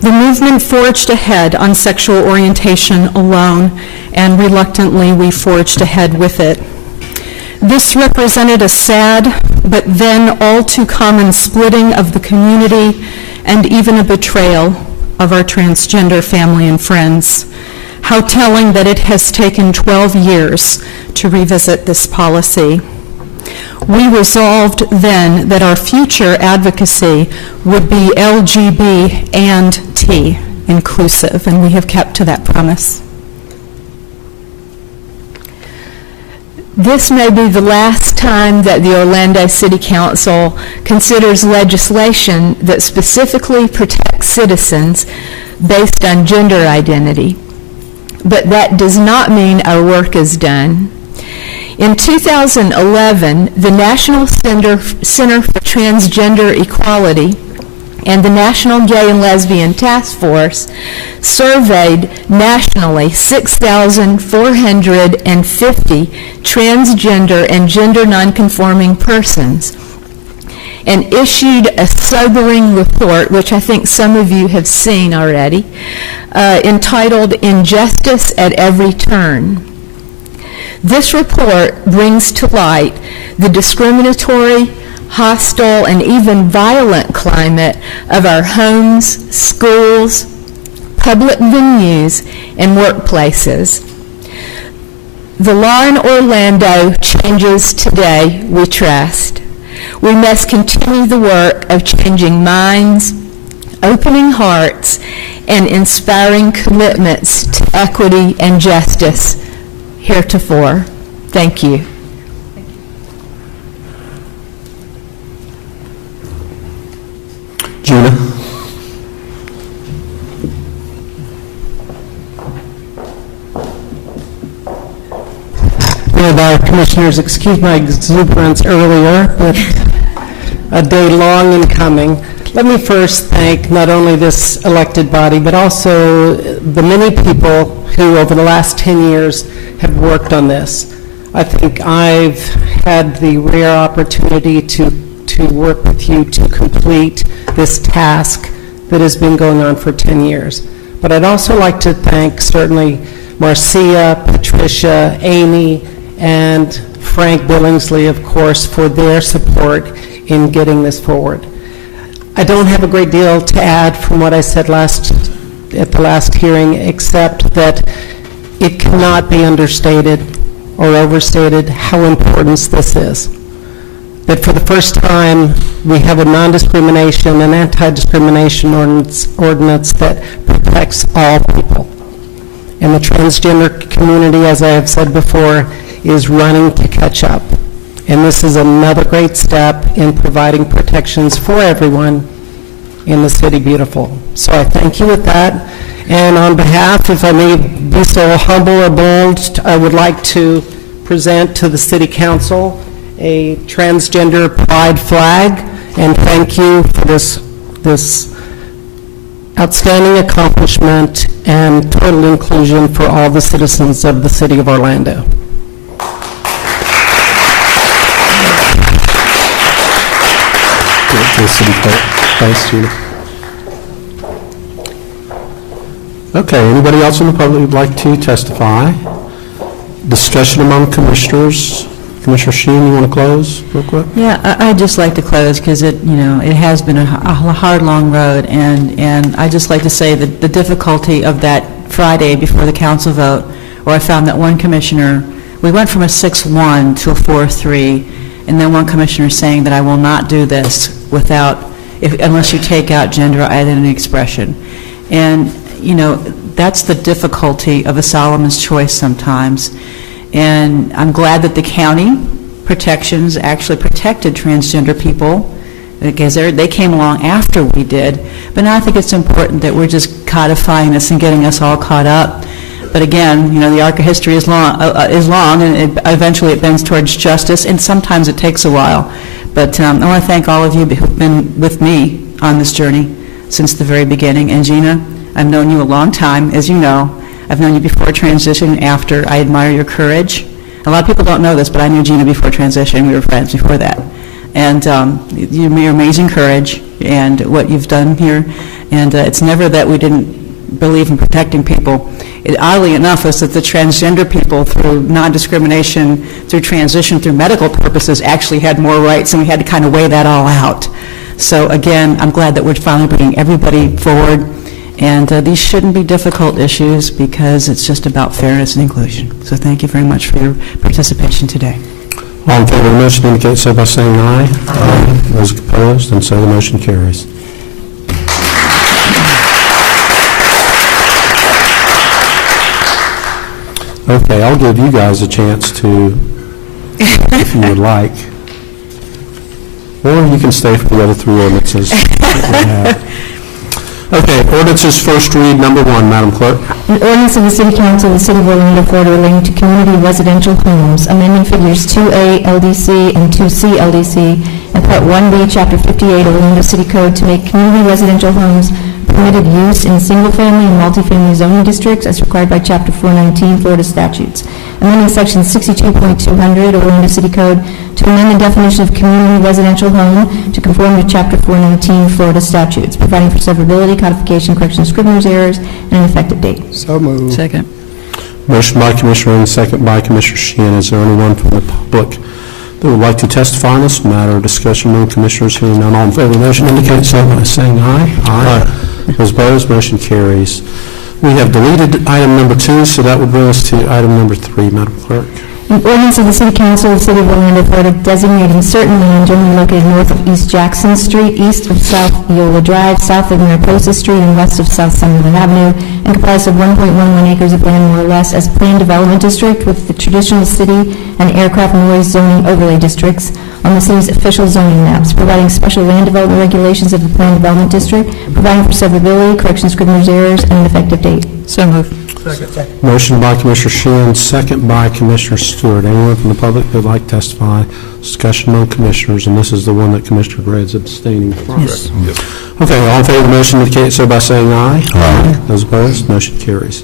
The movement forged ahead on sexual orientation alone, and reluctantly we forged ahead with it. This represented a sad, but then all too common splitting of the community and even a betrayal of our transgender family and friends. How telling that it has taken 12 years to revisit this policy. We resolved then that our future advocacy would be LGB and T inclusive, and we have kept to that promise. This may be the last time that the Orlando City Council considers legislation that specifically protects citizens based on gender identity, but that does not mean our work is done. In 2011, the National Center for Transgender Equality and the National Gay and Lesbian Task Force surveyed nationally 6,450 transgender and gender nonconforming persons and issued a sobering report, which I think some of you have seen already, entitled Injustice at Every Turn. This report brings to light the discriminatory, hostile, and even violent climate of our homes, schools, public venues, and workplaces. The law in Orlando changes today, we trust. We must continue the work of changing minds, opening hearts, and inspiring commitments to equity and justice heretofore. Thank you. Mayor Dyer, Commissioners, excuse my exuberance earlier, but a day long in coming. Let me first thank not only this elected body, but also the many people who over the last 10 years have worked on this. I think I've had the rare opportunity to work with you to complete this task that has been going on for 10 years. But I'd also like to thank certainly Marcia, Patricia, Amy, and Frank Billingsley, of course, for their support in getting this forward. I don't have a great deal to add from what I said at the last hearing, except that it cannot be understated or overstated how important this is. That for the first time, we have a non-discrimination and anti-discrimination ordinance that protects all people. And the transgender community, as I have said before, is running to catch up. And this is another great step in providing protections for everyone in the City Beautiful. So I thank you with that. And on behalf, if I may be so humble or bold, I would like to present to the City Council a transgender pride flag, and thank you for this outstanding accomplishment and total inclusion for all the citizens of the City of Orlando. City Clerk. Thanks, Gina. Okay, anybody else in the public who'd like to testify? Discussion among commissioners. Commissioner Sheen, you want to close real quick? Yeah, I'd just like to close because it has been a hard, long road, and I'd just like to say that the difficulty of that Friday before the council vote, where I found that one commissioner, we went from a 6-1 to a 4-3, and then one commissioner saying that I will not do this unless you take out gender identity expression. And, that's the difficulty of a Solomon's choice sometimes. And I'm glad that the county protections actually protected transgender people, because they came along after we did. But now I think it's important that we're just codifying this and getting us all caught up. But again, the arc of history is long, and eventually it bends towards justice, and sometimes it takes a while. But I want to thank all of you who've been with me on this journey since the very beginning. And Gina, I've known you a long time, as you know. I've known you before transition and after. I admire your courage. A lot of people don't know this, but I knew Gina before transition. We were friends before that. And your amazing courage and what you've done here. And it's never that we didn't believe in protecting people. Oddly enough, is that the transgender people, through non-discrimination, through transition, through medical purposes, actually had more rights, and we had to kind of weigh that all out. So again, I'm glad that we're finally bringing everybody forward. And these shouldn't be difficult issues because it's just about fairness and inclusion. So thank you very much for your participation today. All in favor of the motion indicate so by saying aye. Aye. Those opposed, and so the motion carries. Okay, I'll give you guys a chance to, if you would like. Or you can stay for the other three ordinances that we have. Okay, ordinances first read, number 1, Madam Clerk. An ordinance of the City Council of the City of Orlando, Florida relating to community residential homes, amending figures 2A LDC and 2C LDC, and Part 1B, Chapter 58, Orlando City Code to make community residential homes permitted use in single-family and multifamily zoning districts as required by Chapter 419 Florida statutes. Amending Section 62.200 Orlando City Code to amend the definition of community residential home to conform to Chapter 419 Florida statutes, providing for severability, codification, correction of scrivener's errors, and an effective date. So moved. Second. Motion by Commissioner Ring, second by Commissioner Sheehan. Is there anyone from the public that would like to testify on this matter? Discussion among commissioners. Hearing none, all in favor of the motion indicate so by saying aye. Aye. Those opposed, motion carries. We have deleted item number 2, so that would bring us to item number 3, Madam Clerk. An ordinance of the City Council of the City of Orlando, Florida, designating certain land generally located north of East Jackson Street, east of South Eola Drive, south of Mariposa Street, and west of South Summerlin Avenue, and comprised of 1.11 acres of land more or less as planned development district with the traditional city and aircraft noise zoning overlay districts on the city's official zoning maps, providing special land development regulations of the planned development district, providing for severability, correction of scrivener's errors, and an effective date. So moved. Motion by Commissioner Sheehan, second by Commissioner Stewart. Anyone from the public that would like to testify? Discussion among commissioners, and this is the one that Commissioner Gray is abstaining from. Yes. Okay, all in favor of the motion indicate so by saying aye. Aye. Those opposed, motion carries.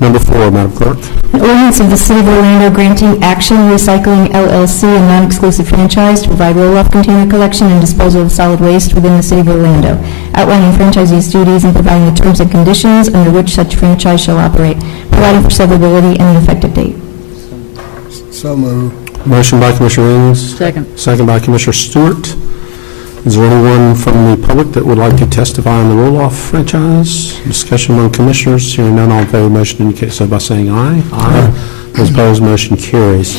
Number 4, Madam Clerk. An ordinance of the City of Orlando granting Action Recycling LLC a non-exclusive franchise to provide roll-off container collection and disposal of solid waste within the City of Orlando, outlining franchisee's duties and providing the terms and conditions under which such franchise shall operate, providing for severability and an effective date. So moved. Motion by Commissioner Ings. Second. Second by Commissioner Stewart. Is there anyone from the public that would like to testify on the roll-off franchise? Discussion among commissioners. Hearing none, all in favor of the motion indicate so by saying aye. Aye. Those opposed, motion carries.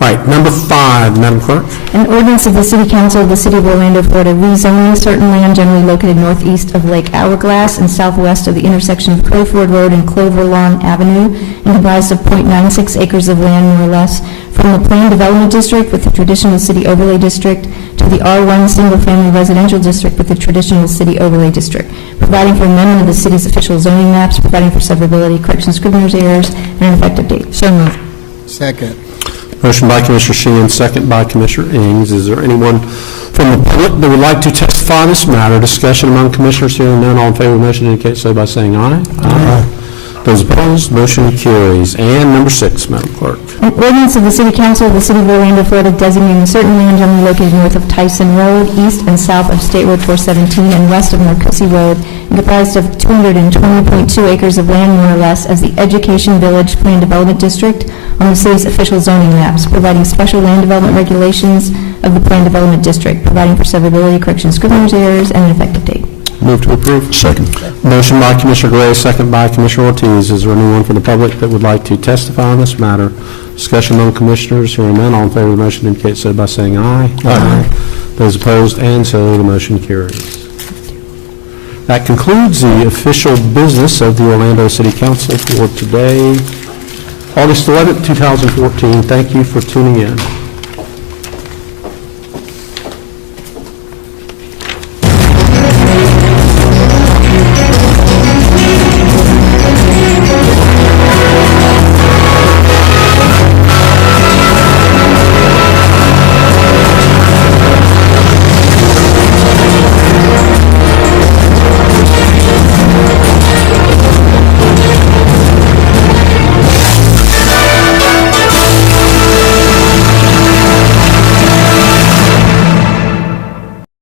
All right, number 5, Madam Clerk. An ordinance of the City Council of the City of Orlando, Florida, rezoning certain land generally located northeast of Lake Hourglass and southwest of the intersection of Crowford Road and Clover Lawn Avenue, and comprised of .96 acres of land, more or less, from the Planned Development District with the traditional City Overlay District to the R1 Single Family Residential District with the traditional City Overlay District, providing for amendment of the city's official zoning maps, providing for severability, correction of scrivener's errors, and an effective date. So moved. Second. Motion by Commissioner Sheehan, second by Commissioner Ings. Is there anyone from the public that would like to testify on this matter? Discussion among commissioners. Hearing none, all in favor of the motion indicate so by saying aye. Aye. Those opposed, motion carries. And number 6, Madam Clerk. An ordinance of the City Council of the City of Orlando, Florida, designating certain land generally located north of Tyson Road, east and south of State Road 417, and west of Narcoossee Road, and comprised of 220.2 acres of land, more or less, as the Education Village Plan Development District on the city's official zoning maps, providing special land development regulations of the Plan Development District, providing for severability, correction of scrivener's errors, and an effective date. Move to approve. Second. Motion by Commissioner Gray, second by Commissioner Ortiz. Is there anyone from the public that would like to testify on this matter? Discussion among commissioners. Hearing none, all in favor of the motion indicate so by saying aye. Aye. Those opposed, and so the motion carries. That concludes the official business of the Orlando City Council for today, August 11th, 2014. Thank you for tuning in.